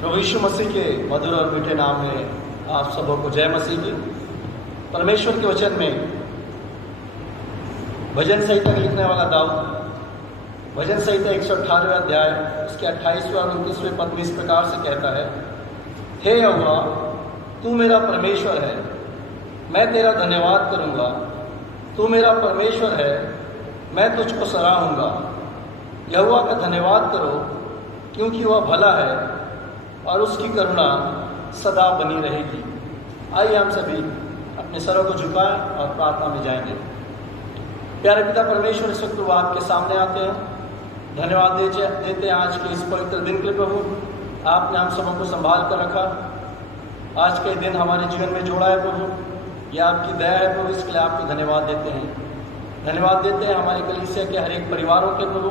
प्रभु यीशु मसीह के मधुर और मीठे नाम में आप सबों को जय मसीह की। परमेश्वर के वचन में भजन संहिता लिखने वाला दाऊद भजन संहिता 118वें अध्याय उसके 28वें और 29वें पद में इस प्रकार से कहता है, हे यहोवा तू मेरा परमेश्वर है, मैं तेरा धन्यवाद करूँगा। तू मेरा परमेश्वर है, मैं तुझको सराहूँगा। यहोवा का धन्यवाद करो क्योंकि वह भला है और उसकी करुणा सदा बनी रहेगी। आइए हम सभी अपने सरों को झुकाएं और प्रार्थना में जाएंगे। प्यारे पिता परमेश्वर, इस वक्त आपके सामने आते हैं, धन्यवाद देते हैं आज के इस पवित्र दिन के लिए। प्रभु आपने हम सबों को संभाल कर रखा, आज के दिन हमारे जीवन में जोड़ा है प्रभु, यह आपकी दया है प्रभु, इसके लिए आपको धन्यवाद देते हैं। धन्यवाद देते हैं हमारे कलीसिया के हर एक परिवारों के प्रभु,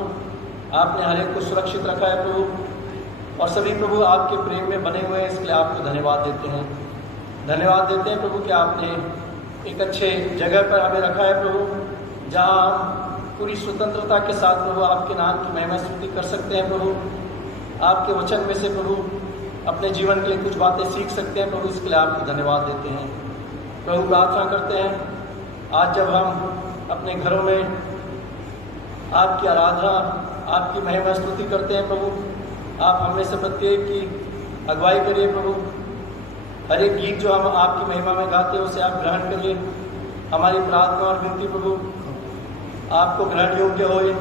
आपने हर एक को सुरक्षित रखा है प्रभु, और सभी प्रभु आपके प्रेम में बने हुए हैं, इसके लिए आपको धन्यवाद देते हैं। धन्यवाद देते हैं प्रभु कि आपने एक अच्छे जगह पर हमें रखा है प्रभु, जहाँ हम पूरी स्वतंत्रता के साथ प्रभु आपके नाम की महिमा स्तुति कर सकते हैं प्रभु। आपके वचन में से प्रभु अपने जीवन के लिए कुछ बातें सीख सकते हैं प्रभु, इसके लिए आपको धन्यवाद देते हैं। प्रभु प्रार्थना करते हैं आज जब हम अपने घरों में आपकी आराधना आपकी महिमा स्तुति करते हैं प्रभु, आप हमें से प्रत्येक की अगुवाई करिए प्रभु। हर एक गीत जो हम आपकी महिमा में गाते हैं उसे आप ग्रहण करिए। हमारी प्रार्थना और विनती प्रभु आपको ग्रहण योग्य होए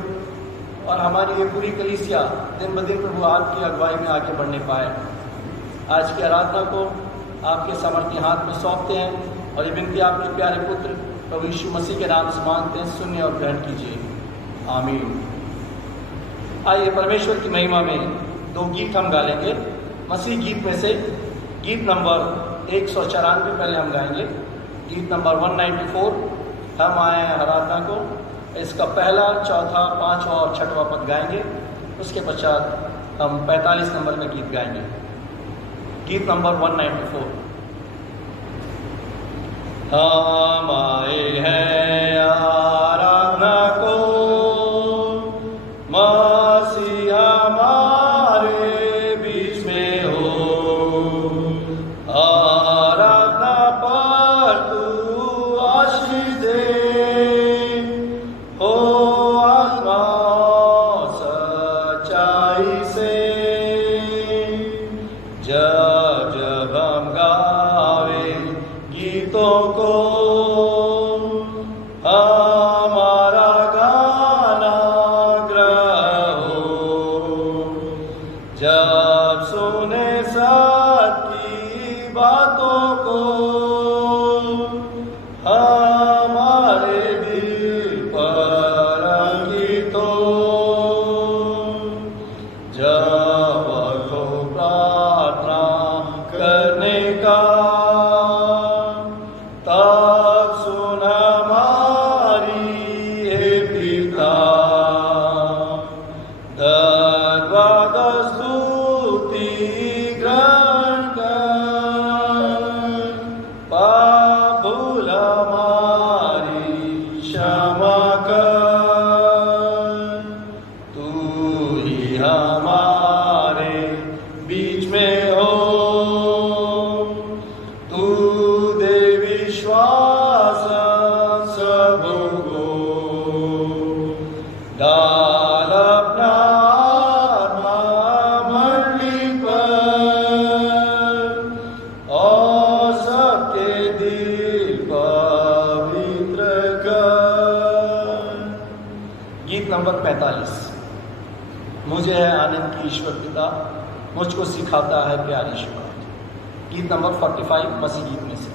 और हमारी ये पूरी कलीसिया दिन ब दिन प्रभु आपकी अगुवाई में आगे बढ़ने पाए। आज की आराधना को आपके सामर्थ्य हाथ में सौंपते हैं और ये विनती आपके प्यारे पुत्र प्रभु यीशु मसीह के नाम से मांगते हैं, सुनिए और ग्रहण कीजिए, आमीन। आइए परमेश्वर की महिमा में दो गीत हम गा लेंगे। मसीह गीत में से गीत नंबर 194 पहले हम गाएंगे, गीत नंबर 194 हम आए हैं आराधना को। इसका पहला, चौथा, पांचवा और छठवां पद गाएंगे। उसके पश्चात हम 45 नंबर में गीत गाएंगे, गीत नंबर 194। हम आए हैं आराधना को, मसीह हमारे बीच में हो। आराधना पर तू आशीष दे, हो आत्मा सच्चाई से। जब जब हम गावे गीतों को, हमारा गाना ग्रह हो। जब सुने सत्य बातों को, हमारे दिल पर अंकित हो। जब वक्त हो प्रार्थना करने का, तब सुन हमारी हे पिता। धन्यवाद स्तुति ग्रहण कर, पाप भूल हमारी क्षमा कर। तू ही हमारे बीच में हो, तू दे विश्वास सबों को। डाल अपना आत्मा मंडली पर, और सबके दिल पवित्र कर। गीत नंबर 45। मुझे है आनंद की ईश्वर पिता, मुझको सिखाता है प्यार ईश्वर। गीत नंबर 45 मसीह गीत में से।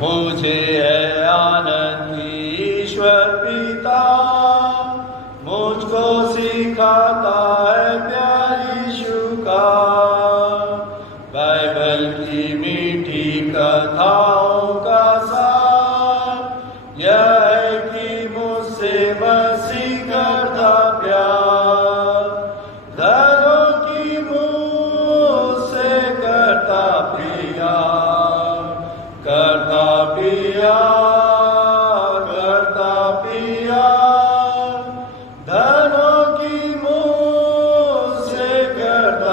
मुझे है आनंद की ईश्वर पिता, मुझको सिखाता है प्यार यीशु का। बाइबल की मीठी कथाओं का सार यह है कि मुझसे मसीह करता प्यार। धर्मों की मुझसे करता प्यार, करता प्यार, करता प्यार। धर्मों की मुझसे करता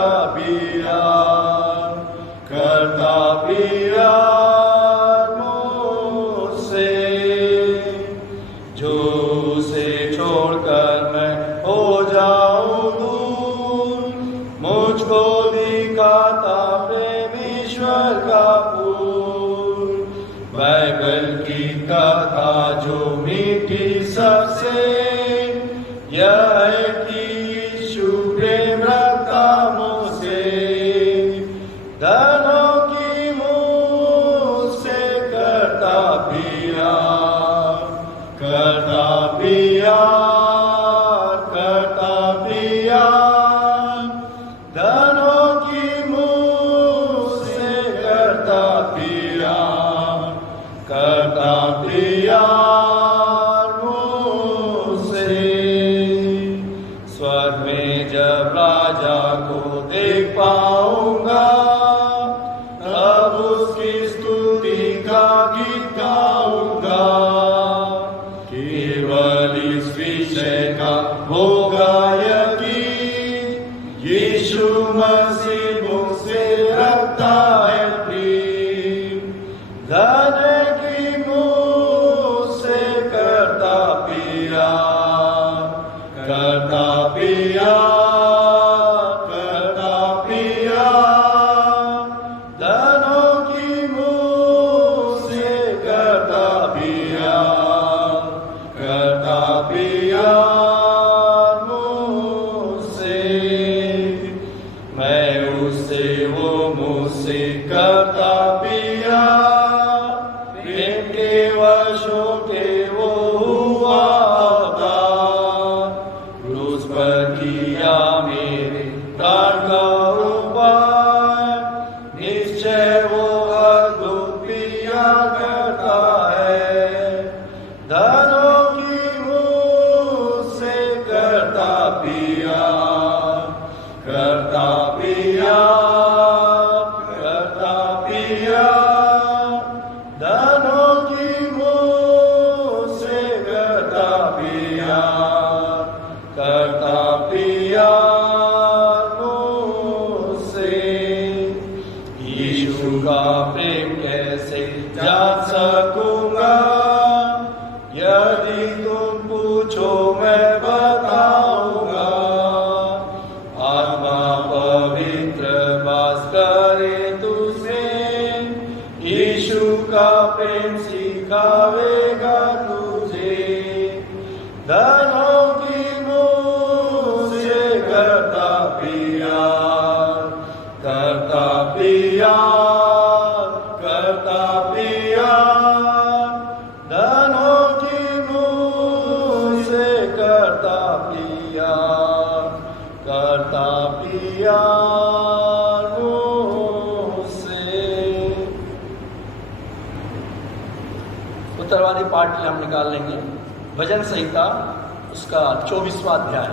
बाइबल की कथा जो मीठी सबसे यह है कि यीशु प्रेम रखता मुझसे, धनों की मुँह से करता प्यार, करता प्यार, करता प्यार, धनों की मुँह से करता प्यार, करता प्यार मुझसे। स्वर्ग में जब राजा को देख पाऊंगा, तब उसकी स्तुति का गीत गाऊंगा। केवल इस विषय का होगा यकीन, यीशु मसीह मुझसे रखता है प्रेम, धन की मुँह से करता प्यार, करता प्यार, करता प्यार, धनों की मुँह से करता प्यार, करता प्यार मुझसे। मैं उससे, वो मुझसे करता प्यार, प्रेम के वर्षों के वो हुआ अवतार, क्रूस पर किया मेरे प्राण का उपाय, निश्चय वो अद्भुत प्रिया करता है, धनों की मुँह से करता प्यार, करता प्यार, करता प्यार, धनों की मुँह से करता प्यार, करता प्यार मुझसे। यीशु का प्रेम कैसे जान सकूंगा, यदि तुम पूछो मैं बताऊंगा। आत्मा पवित्र वास करे तुझमें, यीशु का प्रेम सिखावेगा तुझे, धनों की मुँह से करता प्यार, करता प्यार, करता प्यार, धनों की मुँह से करता प्यार, करता प्यार मुझसे। उत्तरवादी पाठ की हम निकाल लेंगे भजन संहिता उसका 24वां अध्याय,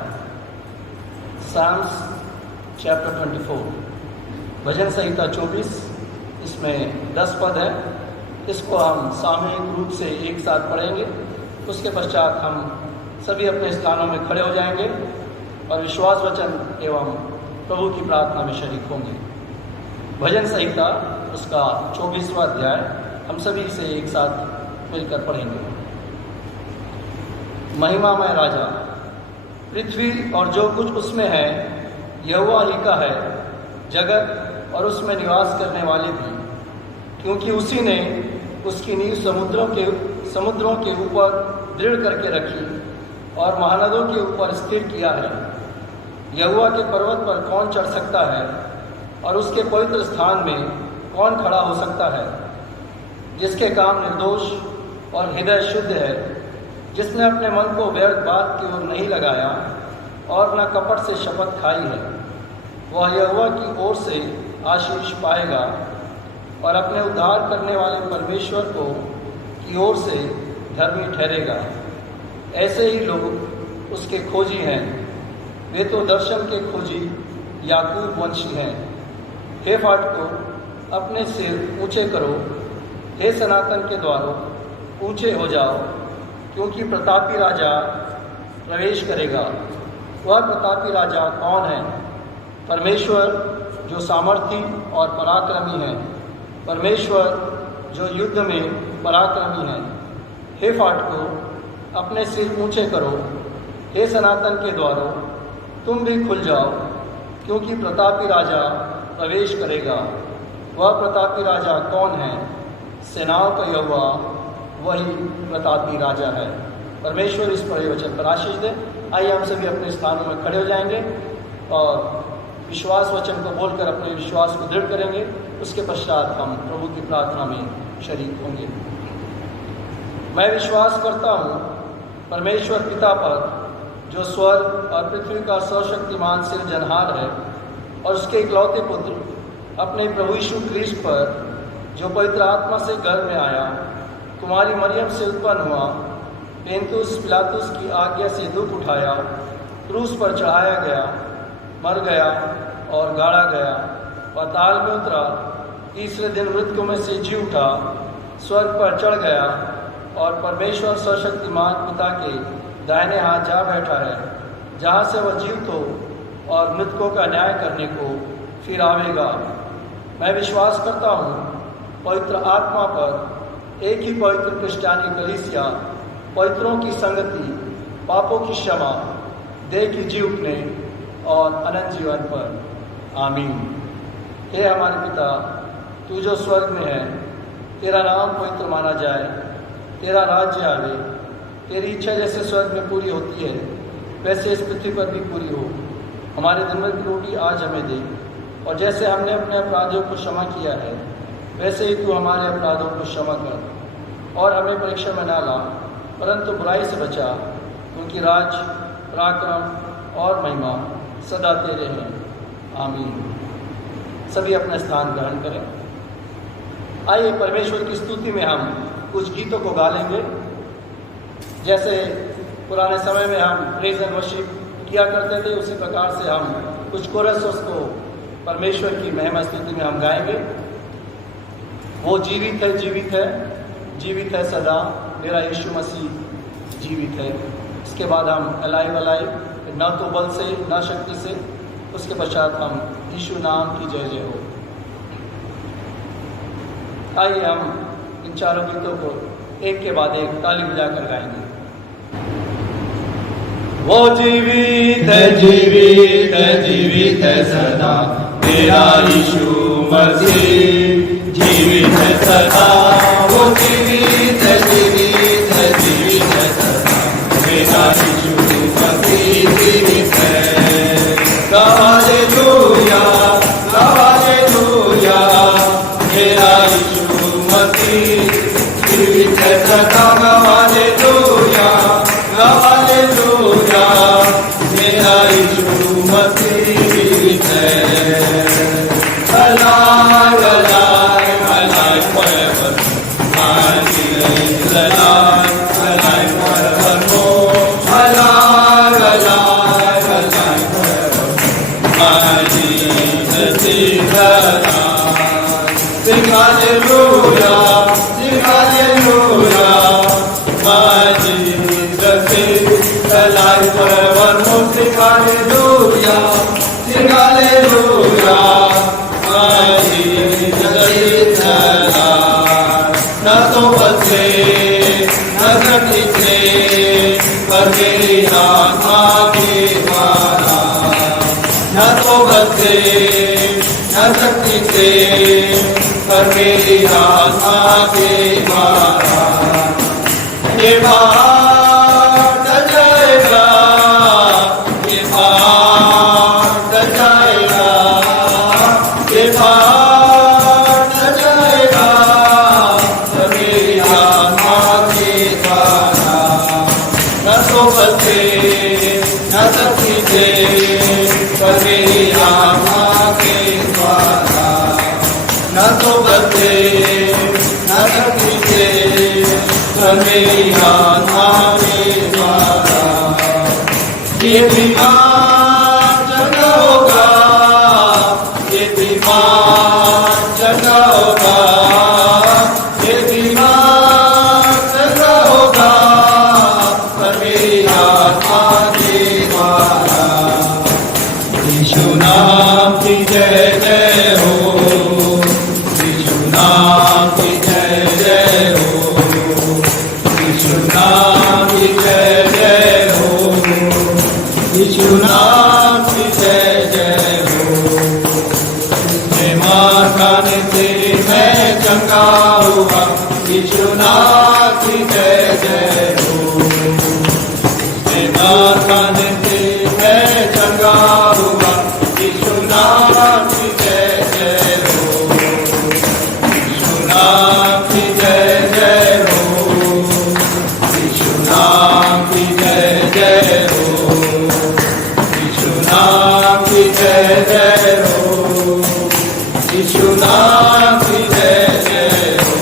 साम्स चैप्टर 24, भजन संहिता 24, इसमें 10 पद है। इसको हम सामूहिक रूप से एक साथ पढ़ेंगे। उसके पश्चात हम सभी अपने स्थानों में खड़े हो जाएंगे और विश्वास वचन एवं प्रभु की प्रार्थना में शरीक होंगे। भजन संहिता उसका 24वां अध्याय हम सभी से एक साथ मिलकर पढ़ेंगे। महिमामय राजा, पृथ्वी और जो कुछ उसमें है यहोवा ही का है, जगत और उसमें निवास करने वाले भी, क्योंकि उसी ने उसकी नींव समुद्रों के ऊपर दृढ़ करके रखी और महानदों के ऊपर स्थिर किया है। यहोवा के पर्वत पर कौन चढ़ सकता है और उसके पवित्र स्थान में कौन खड़ा हो सकता है? जिसके काम निर्दोष और हृदय शुद्ध है, जिसने अपने मन को व्यर्थ बात की ओर नहीं लगाया और न कपट से शपथ खाई है, वह यहोवा की ओर से आशीष पाएगा और अपने उद्धार करने वाले परमेश्वर की ओर से धर्मी ठहरेगा। ऐसे ही लोग उसके खोजी हैं, वे तो दर्शन के खोजी याकूब वंशी हैं। हे फाटकों, अपने सिर ऊंचे करो, हे सनातन के द्वारों ऊंचे हो जाओ, क्योंकि प्रतापी राजा प्रवेश करेगा। वह प्रतापी राजा कौन है? परमेश्वर जो सामर्थी और पराक्रमी है, परमेश्वर जो युद्ध में पराक्रमी है। हे फाटकों, अपने सिर ऊंचे करो, हे सनातन के द्वारों तुम भी खुल जाओ, क्योंकि प्रतापी राजा प्रवेश करेगा। वह प्रतापी राजा कौन है? सेनाओं का यहोवा वही प्रतापी राजा है। परमेश्वर इस बड़े वचन पर आशीष दे। आइए हम सभी अपने स्थानों में खड़े हो जाएंगे और विश्वास वचन को बोलकर अपने विश्वास को दृढ़ करेंगे। उसके पश्चात हम प्रभु की प्रार्थना में शरीक होंगे। मैं विश्वास करता हूँ परमेश्वर पिता पर, जो स्वर्ग और पृथ्वी का सर्वशक्तिमान सिरजनहार है, और उसके इकलौते पुत्र अपने प्रभु यीशु ख्रीस्त पर, जो पवित्र आत्मा से गर्भ में आया, कुमारी मरियम से उत्पन्न हुआ, पेंतुस पिलातुस की आज्ञा से दुख उठाया, क्रूस पर चढ़ाया गया, मर गया और गाड़ा गया, पाताल में उतरा, तीसरे दिन मृतकों में से जी उठा, स्वर्ग पर चढ़ गया और परमेश्वर सर्वशक्तिमान पिता के दाहिने हाथ जा बैठा है, जहाँ से वह जीवित हो और मृतकों का न्याय करने को फिर आवेगा। मैं विश्वास करता हूँ पवित्र आत्मा पर, एक ही पवित्र क्रिश्चियानी कलीसिया, पवित्रों की संगति, पापों की क्षमा, देह की जी उठने और अनंत जीवन पर। आमीन। हे हमारे पिता, तू जो स्वर्ग में है, तेरा नाम पवित्र माना जाए, तेरा राज्य आवे, तेरी इच्छा जैसे स्वर्ग में पूरी होती है वैसे इस पृथ्वी पर भी पूरी हो। हमारे दिन भर की रोटी आज हमें दे, और जैसे हमने अपने अपराधियों को क्षमा किया है वैसे ही तू हमारे अपराधों को क्षमा कर, और हमें परीक्षा में ना ला, परंतु बुराई से बचा, क्योंकि राज, पराक्रम और महिमा सदा तेरे हैं। आमीन। सभी अपना स्थान ग्रहण करें। आइए परमेश्वर की स्तुति में हम कुछ गीतों को गा लेंगे। जैसे पुराने समय में हम प्रेज एंड वर्शिप किया करते थे, उसी प्रकार से हम कुछ कोरस को परमेश्वर की महिमा स्तुति में हम गाएंगे। वो जीवित है, जीवित है, जीवित है सदा, मेरा यीशु मसीह जीवित है। इसके बाद हम अलाइव अलाइव, न तो बल से न शक्ति से, उसके पश्चात हम यीशु नाम की जय जय हो। आइए हम इन चारों गीतों को एक के बाद एक ताली बजाकर गाएंगे। वो जीवित है, जीवित है, जीवित है सदा, मेरा यीशु मसीह जीवित है सदा। वो जीवित है, जीवित है, जीवित है सदा, मेरा यीशु मसीह जीवित है। हालेलुया, हालेलुया, मेरा यीशु मसीह जीवित है सदा। हालेलुया, हालेलुया, मेरा यीशु मसीह जीवित है। alive, alive, alive forever. My Jesus is alive, alive forevermore. Alive, alive, alive forever. My Jesus is alive. Sing hallelujah, sing hallelujah. My Jesus is alive forevermore. Sing hallelujah, sing hallelujah. न तो बदले न शक्ति से, पर मेरी आत्मा के द्वारा। न तो बदले न शक्ति से, पर मेरी आत्मा के द्वारा। ये पहाड़ टल जाएगा, ये पहाड़ टल जाएगा, ये पहाड़ टल जाएगा, मेरी आत्मा के द्वारा। न तो बदले न शक्ति से, पर मेरी आत्मा के द्वारा। न तो बदले न शक्ति से, पर मेरी आत्मा के द्वारा। ये बीमार चंगा होगा, ये बीमार चंगा होगा, ये बीमार चंगा होगा, पर मेरी आत्मा के द्वारा। यीशु नाम की जय जय हो, यीशु नाम की जय जय हो, यीशु नाम की जय जय हो, यीशु यीशुनाथ की जय जय हो। नाथन से मैं चंगा हुआ, यीशुनाथ की जय जय हो। यीशुनाथ की जय जय हो। यीशुनाथ की जय जय हो। यीशुनाथ की जय जय हो। यीशुनाथ की जय जय हो।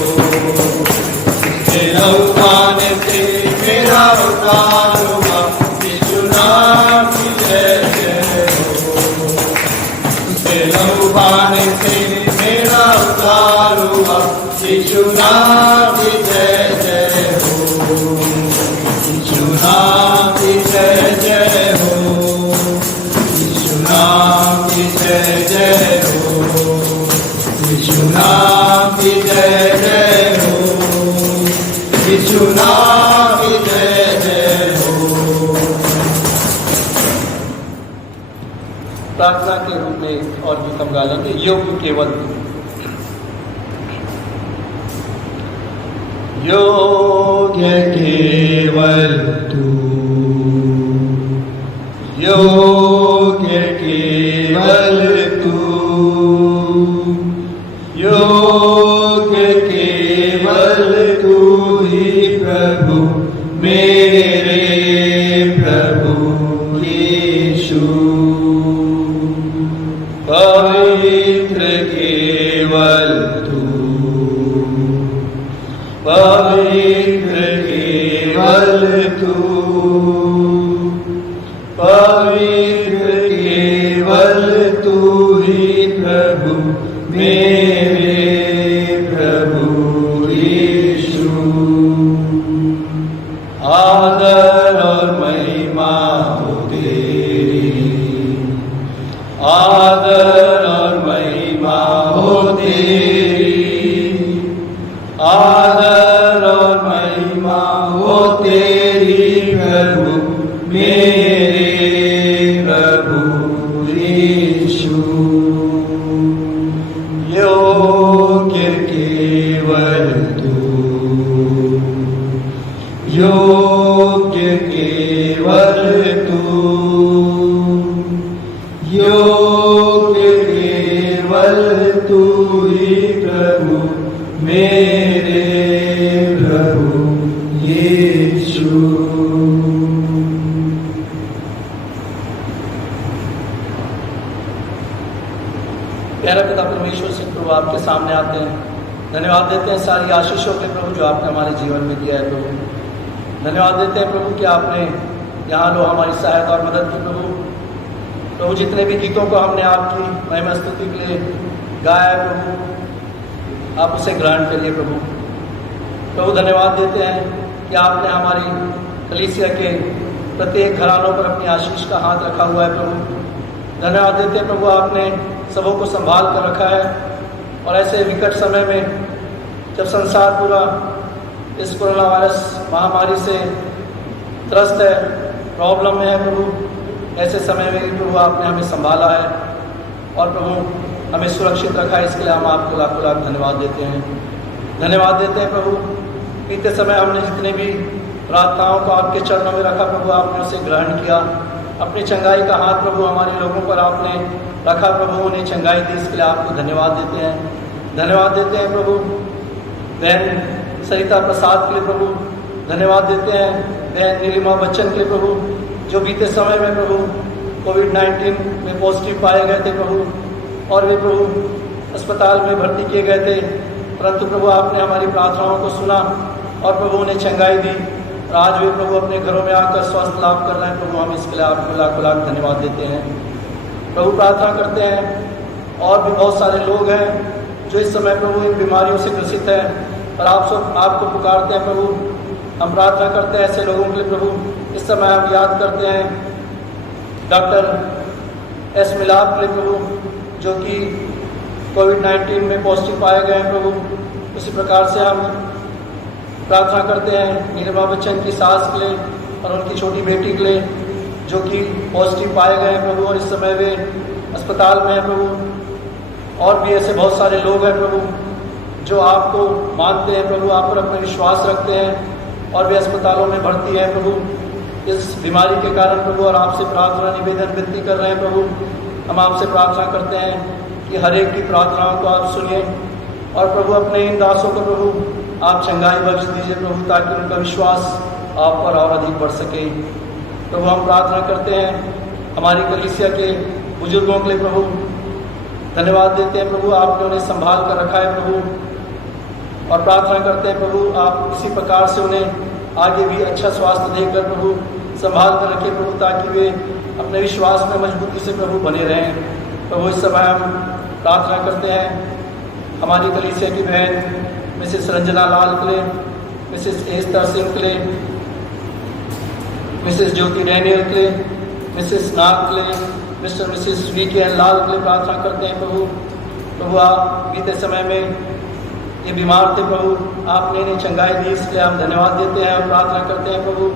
मेरा उद्धार से मेरा उद्धार हुआ, यीशुनाथ की जय जय हो। मेरा उद्धार से मेरा उद्धार हुआ, यीशुनाथ की जय जय हो। यीशुनाथ की जय जय हो। यीशुनाथ की जय जय हो। यीशुनाथ की जय जय हो। यीशुनाथ की जय जय हो। प्रार्थना के रूप में और गीत हम गा लेंगे, योग्य केवल तू। योग्य केवल तू, योग्य केवल तू, योग्य केवल तू ही प्रभु मेरे प्रभु यीशु। पवित्र केवल तू, पवित्र केवल तू, पवित्र केवल तू ही प्रभु मेरे प्रभु यीशु। आदर और महिमा हो तेरी, आदर और महिमा हो तेरी, आदर और महिमा हो तेरी प्रभु मेरे प्रभु यीशु। योग्य केवल तू, योग्य केवल तू, योग्य केवल तू ही प्रभु मेरे प्रभु यीशु। प्यारा पिता परमेश्वर से प्रभु आपके सामने आते हैं, धन्यवाद देते हैं सारी आशीषों के प्रभु जो आपने हमारे जीवन में दिया है प्रभु। धन्यवाद देते हैं प्रभु कि आपने यहाँ लो हमारी सहायता और मदद की प्रभु। प्रभु जितने भी गीतों को हमने आपकी महिमा स्तुति के लिए गाया है प्रभु, आप उसे ग्रहण करिए प्रभु। प्रभु धन्यवाद देते हैं कि आपने हमारी कलीसिया के प्रत्येक घरानों पर अपनी आशीष का हाथ रखा हुआ है प्रभु। धन्यवाद देते हैं प्रभु, आपने सबों को संभाल कर रखा है। और ऐसे विकट समय में जब संसार पूरा इस कोरोना वायरस महामारी से त्रस्त है, प्रॉब्लम में है प्रभु, ऐसे समय में प्रभु आपने हमें संभाला है और प्रभु हमें सुरक्षित रखा है। इसके लिए हम आपको लाखों लाख धन्यवाद देते हैं। धन्यवाद देते हैं प्रभु, बीते समय हमने जितने भी प्रार्थनाओं को आपके चरणों में रखा प्रभु, आपने उसे ग्रहण किया। अपनी चंगाई का हाथ प्रभु हमारे लोगों पर आपने रखा प्रभु, उन्हें चंगाई दी। इसके लिए आपको धन्यवाद देते हैं। धन्यवाद देते हैं प्रभु बहन सरिता प्रसाद के लिए प्रभु। धन्यवाद देते हैं बहन नीलिमा बच्चन के लिए प्रभु, जो बीते समय में प्रभु कोविड-19 में पॉजिटिव पाए गए थे प्रभु, और वे प्रभु अस्पताल में भर्ती किए गए थे, परंतु प्रभु आपने हमारी प्रार्थनाओं को सुना और प्रभु उन्हें चंगाई दी। और आज वे प्रभु अपने घरों में आकर स्वास्थ्य लाभ कर रहे हैं प्रभु। हम इसके लिए आपको लाखों लाख धन्यवाद देते हैं प्रभु। प्रार्थना करते हैं और भी बहुत सारे लोग हैं जो इस समय प्रभु इन बीमारियों से ग्रसित हैं, और आपको पुकारते हैं प्रभु। हम प्रार्थना करते हैं ऐसे लोगों के लिए प्रभु। इस समय हम याद करते हैं डॉक्टर एस मिलाप के लिए प्रभु, जो कि कोविड-19 में पॉजिटिव पाए गए हैं प्रभु। उसी प्रकार से हम प्रार्थना करते हैं नीलिमा बच्चन की सास के लिए और उनकी छोटी बेटी के लिए, जो कि पॉजिटिव पाए गए हैं प्रभु, और इस समय वे अस्पताल में हैं प्रभु। और भी ऐसे बहुत सारे लोग हैं प्रभु जो आपको मानते हैं प्रभु, आप पर अपना विश्वास रखते हैं और वे अस्पतालों में भर्ती हैं प्रभु इस बीमारी के कारण प्रभु, और आपसे प्रार्थना निवेदन विनती कर रहे हैं प्रभु। हम आपसे प्रार्थना करते हैं कि हर एक की प्रार्थनाओं को आप सुनिए और प्रभु अपने इन दासों को प्रभु आप चंगाई बख्श दीजिए प्रभु, ताकि उनका विश्वास आप पर और अधिक बढ़ सके। प्रभु हम प्रार्थना करते हैं हमारी कलीसिया के बुजुर्गों के लिए प्रभु, धन्यवाद देते हैं प्रभु, आपने उन्हें संभाल कर रखा है प्रभु, और प्रार्थना करते हैं प्रभु आप इसी प्रकार से उन्हें आगे भी अच्छा स्वास्थ्य देकर प्रभु संभाल कर रखें प्रभु, ताकि वे अपने विश्वास में मजबूती से प्रभु बने रहें। प्रभु इस समय हम प्रार्थना करते हैं हमारी कलीसिया की बहन मिसेस रंजना लाल के लिए, मिसेस एस्तर सिंह के लिए, मिसेस ज्योति डैनियल के लिए, मिसेस नाग के लिए, मिस्टर मिसेस वी.के. लाल के लिए प्रार्थना करते हैं प्रभु। प्रभु आप बीते समय में ये बीमार थे प्रभु, आपने इन्हें चंगाई दी, इसलिए हम धन्यवाद देते हैं और प्रार्थना करते हैं प्रभु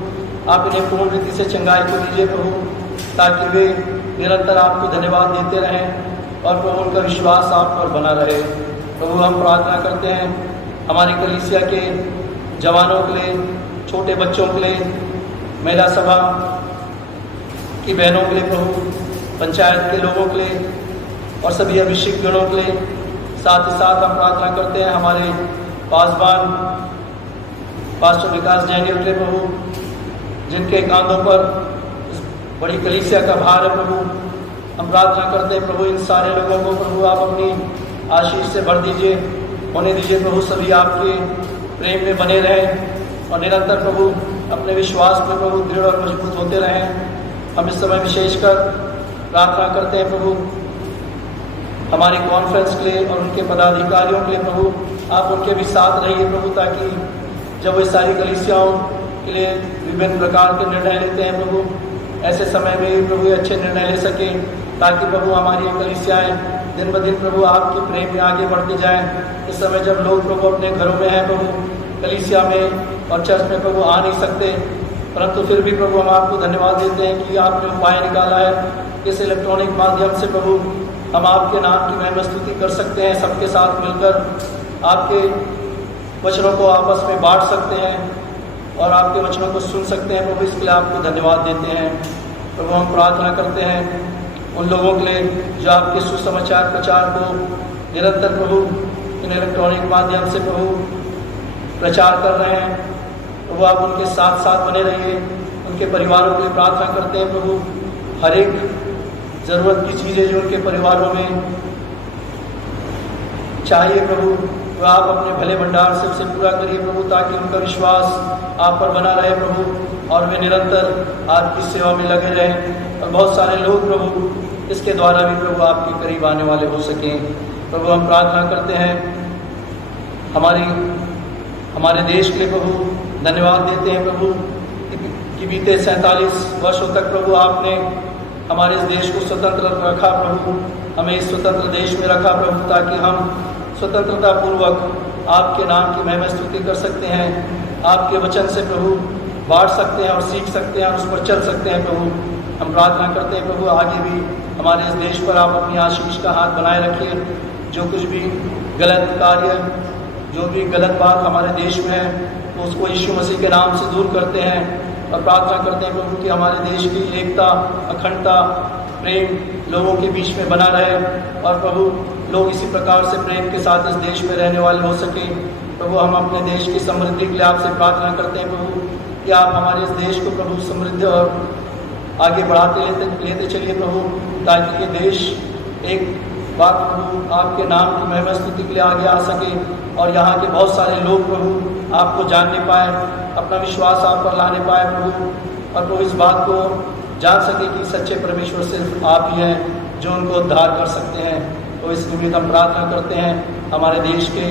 आप इन्हें पूर्ण रीति से चंगाई को दीजिए प्रभु, ताकि वे निरंतर आपको धन्यवाद देते रहें और प्रभु उनका विश्वास आप पर बना रहे। प्रभु हम प्रार्थना करते हैं हमारी कलीसिया के जवानों के लिए, छोटे बच्चों के लिए, महिला सभा की बहनों के लिए प्रभु, पंचायत के लोगों के लिए और सभी अभिषेक गणों के लिए। साथ ही साथ हम प्रार्थना करते हैं हमारे पासवान पास्टर विकास डैनियल के प्रभु, जिनके कांधों पर बड़ी कलीसिया का भार है प्रभु। हम प्रार्थना करते हैं प्रभु इन सारे लोगों को प्रभु आप अपनी आशीष से भर दीजिए, होने दीजिए प्रभु, सभी आपके प्रेम में बने रहें और निरंतर प्रभु अपने विश्वास में प्रभु दृढ़ और मजबूत होते रहें। हम इस समय विशेषकर प्रार्थना करते हैं प्रभु हमारी कॉन्फ्रेंस के लिए और उनके पदाधिकारियों के लिए प्रभु, आप उनके भी साथ रहिए प्रभु, ताकि जब वे सारी कलीसियाओं के लिए विभिन्न प्रकार के निर्णय लेते हैं प्रभु, ऐसे समय में भी प्रभु अच्छे निर्णय ले सके, ताकि प्रभु हमारी कलीसियाएं दिन ब दिन प्रभु आपके प्रेम में आगे बढ़ते जाएं। इस समय जब लोग प्रभु अपने घरों में हैं प्रभु, कलीसिया में और चर्च में प्रभु आ नहीं सकते, परंतु फिर भी प्रभु हम आपको धन्यवाद देते हैं कि आपने उपाय निकाला है इस इलेक्ट्रॉनिक माध्यम से प्रभु हम आपके नाम की महिमा स्तुति कर सकते हैं, सबके साथ मिलकर आपके वचनों को आपस में बांट सकते हैं और आपके वचनों को सुन सकते हैं प्रभु, इसके लिए आपको धन्यवाद देते हैं। प्रभु हम प्रार्थना करते हैं उन लोगों के लिए जो आपके सुसमाचार प्रचार को निरंतर प्रभु इन इलेक्ट्रॉनिक माध्यम से प्रभु प्रचार कर रहे हैं प्रभु, आप उनके साथ साथ बने रहिए। उनके परिवारों के लिए प्रार्थना करते हैं प्रभु, हर एक ज़रूरत की चीज़ें जो उनके परिवारों में चाहिए प्रभु, वह आप अपने भले भंडार से उसे पूरा करिए प्रभु, ताकि उनका विश्वास आप पर बना रहे प्रभु और वे निरंतर आपकी सेवा में लगे रहें और बहुत सारे लोग प्रभु इसके द्वारा भी प्रभु आपके करीब आने वाले हो सकें। प्रभु हम प्रार्थना करते हैं हमारे देश के लिए प्रभु, धन्यवाद देते हैं प्रभु कि बीते 47 वर्षों तक प्रभु आपने हमारे इस देश को स्वतंत्र रखा प्रभु, हमें इस स्वतंत्र देश में रखा प्रभु, ताकि हम स्वतंत्रता पूर्वक आपके नाम की महिमा स्तुति कर सकते हैं, आपके वचन से प्रभु बांट सकते हैं और सीख सकते हैं और उस पर चल सकते हैं प्रभु। हम प्रार्थना करते हैं प्रभु आगे भी हमारे इस देश पर आप अपनी आशीष का हाथ बनाए रखिए। जो कुछ भी गलत कार्य, जो भी गलत बात हमारे देश में है, तो उसको यीशु मसीह के नाम से दूर करते हैं और प्रार्थना करते हैं प्रभु कि हमारे देश की एकता, अखंडता, प्रेम लोगों के बीच में बना रहे और प्रभु लोग इसी प्रकार से प्रेम के साथ इस देश में रहने वाले हो सके। प्रभु हम अपने देश की समृद्धि के लिए आपसे प्रार्थना करते हैं प्रभु कि आप हमारे इस देश को प्रभु समृद्ध और आगे बढ़ाते लेते चलिए प्रभु, ताकि ये देश एक बात प्रभु आपके नाम की महिमा स्तुति के लिए आगे आ सके और यहाँ के बहुत सारे लोग प्रभु आपको जानने पाए, अपना विश्वास आप पर लाने पाए प्रभु, और प्रभु इस बात को जान सके कि सच्चे परमेश्वर सिर्फ आप ही हैं जो उनको उद्धार कर सकते हैं। तो इस निमित्त हम प्रार्थना करते हैं हमारे देश के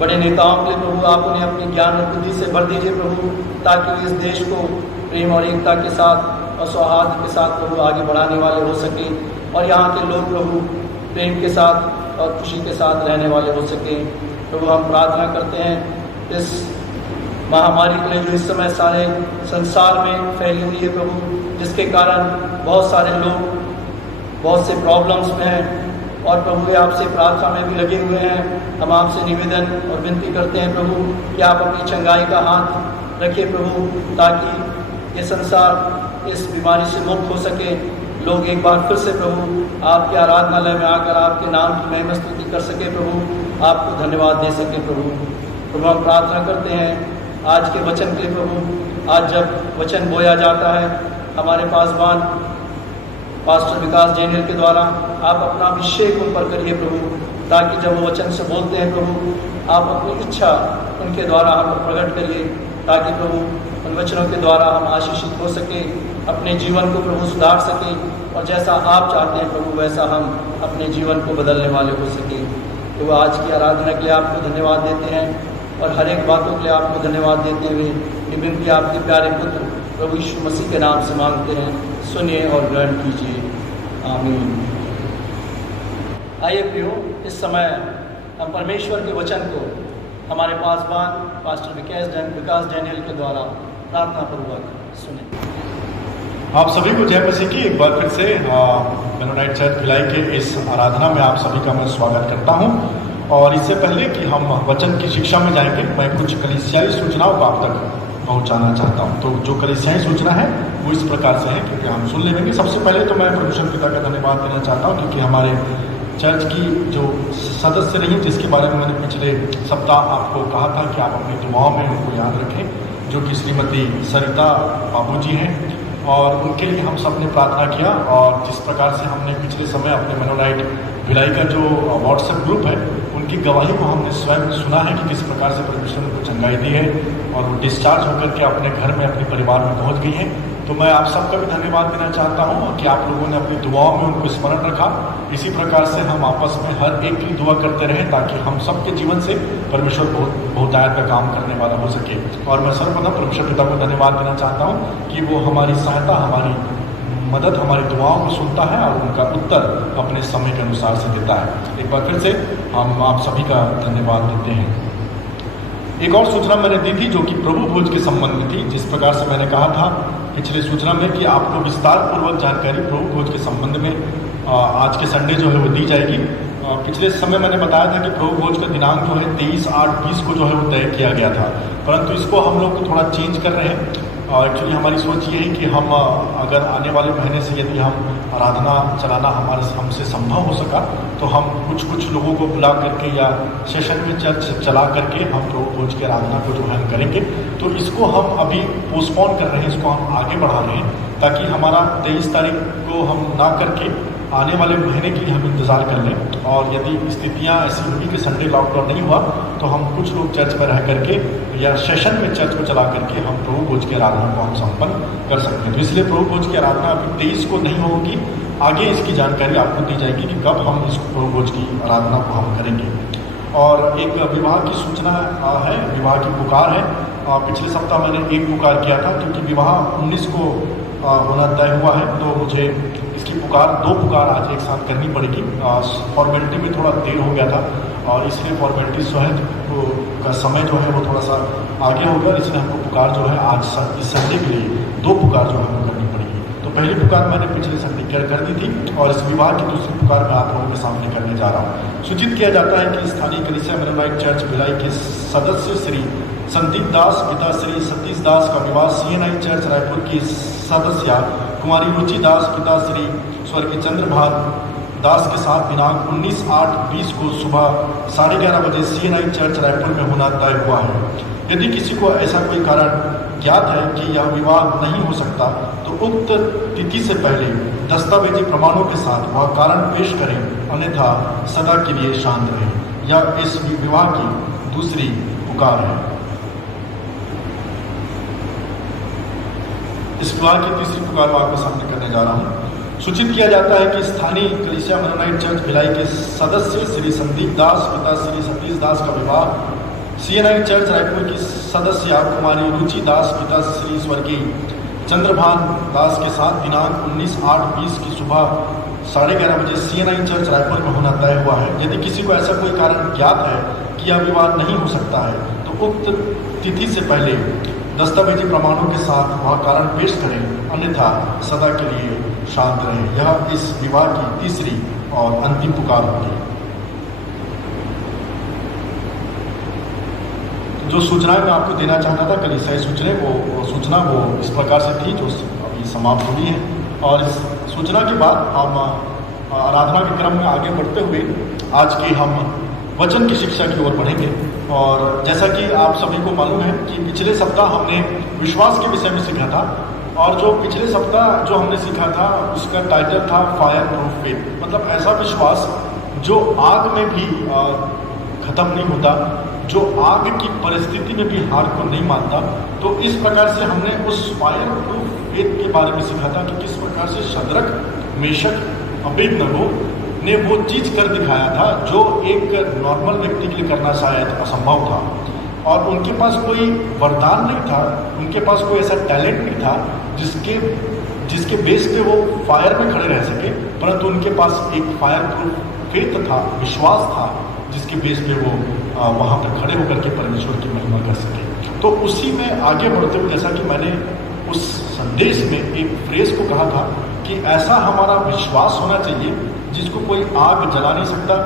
बड़े नेताओं के लिए प्रभु, आप उन्हें अपनी ज्ञान और बुद्धि से भर दीजिए प्रभु, ताकि इस देश को प्रेम और एकता के साथ और सौहार्द के साथ प्रभु आगे बढ़ाने वाले हो सके और यहाँ के लोग प्रभु प्रेम के साथ और खुशी के साथ रहने वाले हो सके। प्रभु हम प्रार्थना करते हैं इस महामारी के लिए जो इस समय सारे संसार में फैली हुई है प्रभु, जिसके कारण बहुत सारे लोग बहुत से प्रॉब्लम्स में हैं और प्रभु आपसे प्रार्थना में भी लगे हुए हैं हम आपसे निवेदन और विनती करते हैं प्रभु कि आप अपनी चंगाई का हाथ रखिए प्रभु, ताकि ये संसार इस बीमारी से मुक्त हो सके। लोग एक बार फिर से प्रभु आपके आराधनालय में आकर आपके नाम की महिमा स्तुति कर सके प्रभु, आपको धन्यवाद दे सके प्रभु। प्रभु हम प्रार्थना करते हैं आज के वचन के लिए प्रभु। आज जब वचन बोया जाता है हमारे पासवान पास्टर विकास जैनियल के द्वारा, आप अपना अभिषेक उन पर करिए प्रभु, ताकि जब वो वचन से बोलते हैं प्रभु आप अपनी इच्छा उनके द्वारा हम पर प्रकट करिए, ताकि प्रभु उन वचनों के द्वारा हम आशीषित हो सके, अपने जीवन को प्रभु सुधार सके, और जैसा आप चाहते हैं प्रभु वैसा हम अपने जीवन को बदलने वाले हो सके। तो आज की आराधना के लिए आपको धन्यवाद देते हैं और हर एक बातों के लिए आपको धन्यवाद देते हुए ये विनती आपके प्यारे पुत्र प्रभु यीशु मसीह के नाम से मांगते हैं, सुनिए और ग्रहण कीजिए, आमीन। आइए प्रियो, इस समय हम परमेश्वर के वचन को हमारे पासवान पास्टर विकास डैनियल के द्वारा प्रार्थना पूर्वक सुने। आप सभी को जय मसीह की एक बार फिर से मेनोनाइट चर्च भिलाई के इस आराधना में आप सभी का मैं स्वागत करता हूं। और इससे पहले कि हम वचन की शिक्षा में जाएंगे, मैं कुछ कलीसियाई सूचनाओं को आप तक पहुंचाना चाहता हूं। तो जो कलीसियाई सूचना है वो इस प्रकार से है, क्योंकि हम सुन लेंगे। सबसे पहले तो मैं परमेश्वर पिता का धन्यवाद देना चाहता हूँ, क्योंकि हमारे चर्च की जो सदस्य रही, जिसके बारे में मैंने पिछले सप्ताह आपको कहा था कि आप अपनी दुआओं में उनको याद रखें, जो कि श्रीमती सरिता बाबूजी हैं, और उनके लिए हम सब ने प्रार्थना किया। और जिस प्रकार से हमने पिछले समय अपने मेनोनाइट भिलाई का जो व्हाट्सएप ग्रुप है उनकी गवाही को हमने स्वयं सुना है कि किस प्रकार से परमेश्वर ने उनको चंगाई दी है और वो डिस्चार्ज होकर के अपने घर में अपने परिवार में पहुंच गई हैं। तो मैं आप सबका भी धन्यवाद देना चाहता हूं कि आप लोगों ने अपनी दुआओं में उनको स्मरण रखा। इसी प्रकार से हम आपस में हर एक की दुआ करते रहें, ताकि हम सबके जीवन से परमेश्वर बहुतायत का काम करने वाला हो सके। और मैं सर्वप्रथम परमेश्वर पिता को धन्यवाद देना चाहता हूँ कि वो हमारी सहायता, हमारी मदद, हमारी दुआओं को सुनता है और उनका उत्तर अपने समय के अनुसार से देता है। एक बार फिर से हम आप सभी का धन्यवाद देते हैं। एक और सूचना मैंने दी थी जो कि प्रभु भोज के संबंध में थी। जिस प्रकार से मैंने कहा था पिछले सूचना में कि आपको विस्तार पूर्वक जानकारी प्रभु भोज के संबंध में आज के संडे जो है वो दी जाएगी। पिछले समय मैंने बताया था कि प्रभु भोज का दिनांक जो है 23/8/20 को जो है वो तय किया गया था, परंतु इसको हम लोग को थोड़ा चेंज कर रहे हैं। एक्चुअली हमारी सोच ये है कि हम अगर आने वाले महीने से यदि हम आराधना चलाना हमसे संभव हो सका, तो हम कुछ लोगों को बुला करके या सेशन में चर्च चला करके हम प्रभु भोज की आराधना को जो है हम करेंगे। तो इसको हम अभी पोस्टपोन कर रहे हैं, इसको हम आगे बढ़ा रहे हैं, ताकि हमारा 23 तारीख को हम ना करके आने वाले महीने के लिए हम इंतज़ार कर लें। और यदि स्थितियाँ ऐसी होगी कि संडे लॉकडाउन नहीं हुआ, तो हम कुछ लोग चर्च में रह करके या सेशन में चर्च को चला करके हम प्रभु भोज की आराधना को हम संपन्न कर सकते हैं। तो इसलिए प्रभु भोज की आराधना अभी 23 को नहीं होगी, आगे इसकी जानकारी आपको दी जाएगी कि कब हम इस प्रभु भोज की आराधना को हम करेंगे। और एक विवाह की सूचना है, विवाह की पुकार है। पिछले सप्ताह मैंने एक पुकार किया था, क्योंकि विवाह 19 को होना तय हुआ है, तो मुझे इसकी पुकार 2 पुकार आज एक साथ करनी पड़ेगी। फॉर्मेलिटी में थोड़ा देर हो गया था और इसलिए फॉर्मेलिटी जो है का समय जो है वो थोड़ा सा आगे होगा, इसलिए हमको पुकार जो है आज इस संडे के लिए 2 पुकार जो है वो करनी पड़ेगी। तो पहली पुकार मैंने पिछले संडे कर दी थी, और इस विवाह की दूसरी पुकार मैं आप लोगों के सामने करने जा रहा हूँ। सूचित किया जाता है कि स्थानीय कलीसिया मेनोनाइट चर्च भिलाई के सदस्य श्री संदीप दास पिता श्री सतीश दास का विवाह CNI चर्च रायपुर की सदस्य कुमारी रुचि दास पिता श्री स्वर्गीय चंद्रभान दास के साथ दिनांक 19/8/20 को सुबह 11:30 बजे CNI चर्च रायपुर में होना तय हुआ है। यदि किसी को ऐसा कोई कारण ज्ञात है कि यह विवाह नहीं हो सकता, तो उक्त तिथि से पहले दस्तावेजी प्रमाणों के साथ वह कारण पेश करें, अन्यथा सदा के लिए शांत रहें। यह इस विवाह की दूसरी पुकार है। इस विवाह की तीसरी पुकार मैं आपके सामने करने जा रहा हूँ। सूचित किया जाता है कि स्थानीय कलीसिया मेनोनाइट चर्च भिलाई के सदस्य श्री संदीप दास पिता श्री सतीश दास का विवाह CNI चर्च रायपुर की सदस्य कुमारी रुचि दास पिता श्री स्वर्गीय चंद्रभान दास के साथ दिनांक 19/8/20 की सुबह 11:30 बजे CNI चर्च रायपुर में होना तय हुआ है। यदि किसी को ऐसा कोई कारण ज्ञात है कि यह विवाह नहीं हो सकता है, तो उक्त तिथि से पहले दस्तावेजी प्रमाणों के साथ वह कारण पेश करें, अन्यथा सदा के लिए शांत रहें। यह इस विवाह की तीसरी और अंतिम पुकार होगी। जो सूचनाएं मैं आपको देना चाहता था कलीसियाई सूचना वो इस प्रकार से थी जो अभी समाप्त हुई है। और इस सूचना के बाद हम आराधना के क्रम में आगे बढ़ते हुए आज के हम वचन की शिक्षा की ओर बढ़ेंगे। और जैसा कि आप सभी को मालूम है कि पिछले सप्ताह हमने विश्वास के विषय में सीखा था, और जो पिछले सप्ताह जो हमने सीखा था उसका टाइटल था फायर प्रूफ फेथ, मतलब ऐसा विश्वास जो आग में भी खत्म नहीं होता, जो आग की परिस्थिति में भी हार को नहीं मानता। तो इस प्रकार से हमने उस फायर प्रूफ फेथ के बारे में सीखा था कि किस प्रकार से शद्रक, मेशक, अबेदनगो ने वो चीज कर दिखाया था जो एक नॉर्मल व्यक्ति के लिए करना शायद असंभव था। और उनके पास कोई वरदान नहीं था, उनके पास कोई ऐसा टैलेंट नहीं था जिसके बेस पे वो फायर में खड़े रह सके, परंतु उनके पास एक फायर प्रूफ फेथ था, विश्वास था, जिसके बेस पे वो वहाँ पर खड़े होकर के परमेश्वर की महिमा कर सके। तो उसी में आगे बढ़ते हुए जैसा कि मैंने उस संदेश में एक फ्रेज को कहा था कि ऐसा हमारा विश्वास होना चाहिए जिसको कोई आग जला नहीं सकता,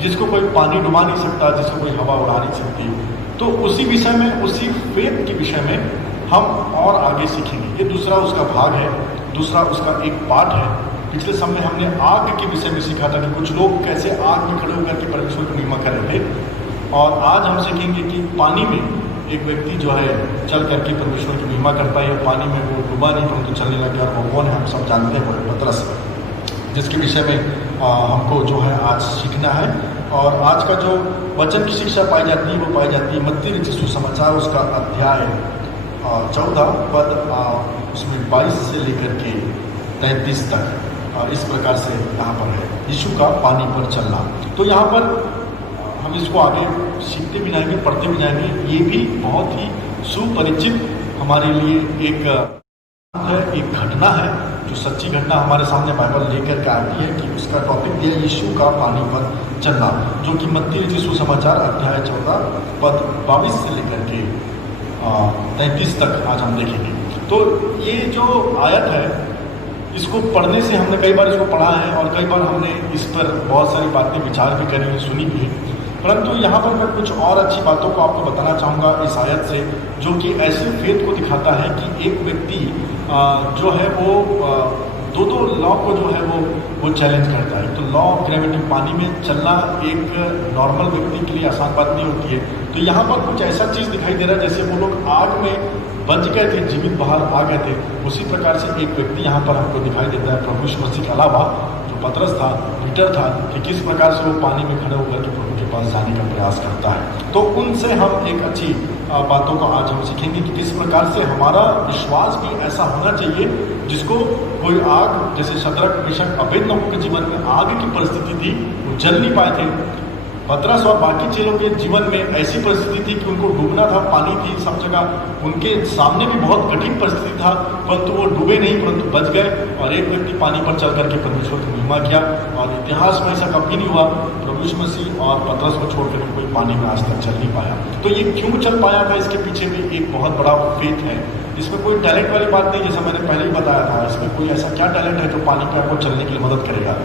जिसको कोई पानी डुबा नहीं सकता, जिसको कोई हवा उड़ा नहीं सकती। तो उसी विषय में, उसी फेथ के विषय में हम और आगे सीखेंगे। ये दूसरा उसका भाग है, दूसरा उसका एक पार्ट है। पिछले समय हमने आग के विषय में सीखा था कि कुछ लोग कैसे आग में खड़े होकर के परमेश्वर की महिमा कर रहे थे। और आज हम सीखेंगे कि पानी में एक व्यक्ति जो है चल करके परमेश्वर की महिमा करता है। पानी में वो डूबा नहीं परंतु चलने लग गया, और वो कौन है हम सब जानते हैं, वो पतरस, जिसके विषय में हमको जो है आज सीखना है। और आज का जो वचन की शिक्षा पाई जाती है वो पाई जाती है मत्ती रचित सुसमाचार, उसका अध्याय 14 पद, उसमें 22 से लेकर के 33 तक। इस प्रकार से यहाँ पर है यीशु का पानी पर चलना। तो यहाँ पर हम इसको आगे सीखते भी जाएंगे, पढ़ते भी जाएंगे। ये भी बहुत ही सुपरिचित हमारे लिए एक घटना है, जो सच्ची घटना हमारे सामने बाइबल लेकर के आती है कि उसका टॉपिक दिया यीशु का पानी पर चलना, जो कि मत्ती रचित सुसमाचार अध्याय 14 पद 22 से लेकर के 33 तक आज हम देखेंगे। तो ये जो आयत है, इसको पढ़ने से हमने कई बार इसको पढ़ा है और कई बार हमने इस पर बहुत सारी बातें विचार भी करी, सुनी भी, परंतु यहाँ पर मैं कुछ और अच्छी बातों को आपको बताना चाहूँगा इस आयत से, जो कि ऐसे फेथ को दिखाता है कि एक व्यक्ति जो है वो दो लॉ को जो है वो चैलेंज करता है। तो लॉ ऑफ ग्रेविटी, पानी में चलना एक नॉर्मल व्यक्ति के लिए आसान बात नहीं होती है। तो यहाँ पर कुछ ऐसा चीज़ दिखाई दे रहा है जैसे वो लोग आग में बच गए थे, जीवित बाहर आ गए थे। उसी प्रकार से एक व्यक्ति यहाँ पर हमको दिखाई देता है, प्रभु यीशु मसीह के अलावा जो पतरस था, पीटर था, कि किस प्रकार से वो पानी में खड़े होकर के प्रभु के पास जाने का प्रयास करता है। तो उनसे हम एक अच्छी बातों को आज हम सीखेंगे कि किस प्रकार से हमारा विश्वास भी ऐसा होना चाहिए जिसको कोई आग, जैसे शद्रक, मेशक, अबेदनगो के जीवन में आग की परिस्थिति थी, वो जल नहीं पाए थे। पतरस और बाकी चेलों के जीवन में ऐसी परिस्थिति थी कि उनको डूबना था, पानी थी सब जगह, उनके सामने भी बहुत कठिन परिस्थिति था, परंतु वो डूबे नहीं, परंतु बच गए। और एक व्यक्ति पानी पर चल करके परमेश्वर की महिमा किया, और इतिहास में ऐसा कभी नहीं हुआ प्रभु यीशु मसीह और पतरस को छोड़कर कोई पानी में आज तक चल नहीं पाया। तो ये क्यों चल पाया था, इसके पीछे भी एक बहुत बड़ा फेथ है। इसमें कोई टैलेंट वाली बात नहीं, जैसा मैंने पहले ही बताया था। इसमें कोई ऐसा क्या टैलेंट है जो पानी पे आपको चलने के लिए मदद करेगा।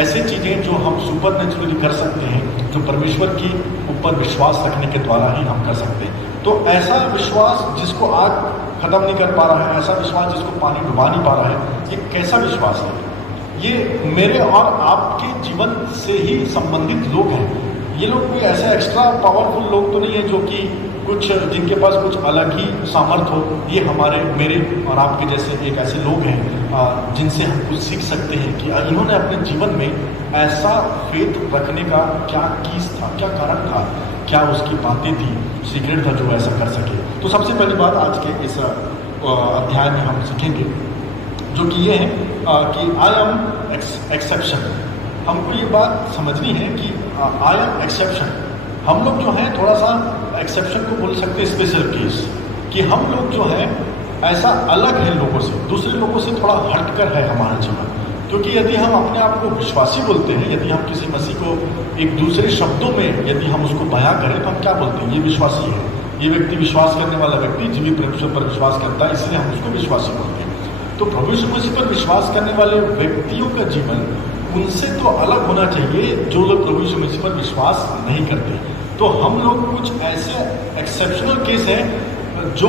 ऐसी चीज़ें जो हम सुपर नेचुरली कर सकते हैं, जो परमेश्वर की ऊपर विश्वास रखने के द्वारा ही हम कर सकते हैं। तो ऐसा विश्वास जिसको आग खत्म नहीं कर पा रहा है, ऐसा विश्वास जिसको पानी डुबा नहीं पा रहा है, ये कैसा विश्वास है? ये मेरे और आपके जीवन से ही संबंधित लोग हैं। ये लोग कोई ऐसे एक्स्ट्रा पावरफुल लोग तो नहीं है जो कि कुछ जिनके पास कुछ अलग ही सामर्थ्य हो। ये हमारे, मेरे और आपके जैसे एक ऐसे लोग हैं जिनसे हम कुछ सीख सकते हैं कि इन्होंने अपने जीवन में ऐसा फेथ रखने का क्या कीज था, क्या कारण था, क्या उसकी बातें थी, सीक्रेट था जो ऐसा कर सके। तो सबसे पहली बात आज के इस अध्याय में हम सीखेंगे जो कि ये है कि आई एम एक्सेप्शन। हमको ये बात समझनी है कि आई एम एक्सेप्शन। हम लोग जो है थोड़ा सा एक्सेप्शन को बोल सकते हैं स्पेशल केस, कि हम लोग जो है ऐसा अलग है लोगों से, दूसरे लोगों से थोड़ा हटकर है हमारा जीवन। क्योंकि यदि हम अपने आप को विश्वासी बोलते हैं, यदि हम किसी मसीह को एक दूसरे शब्दों में यदि हम उसको बयां करें तो हम क्या बोलते हैं? ये विश्वासी है, ये व्यक्ति विश्वास करने वाला व्यक्ति जीवित परमेश्वर पर विश्वास करता है, इसलिए हम उसको विश्वासी बोलते हैं। तो प्रभु यीशु मसीह पर विश्वास करने वाले व्यक्तियों का जीवन उनसे तो अलग होना चाहिए जो लोग प्रभु यीशु मसीह पर विश्वास नहीं करते। तो हम लोग कुछ ऐसे एक्सेप्शनल केस हैं जो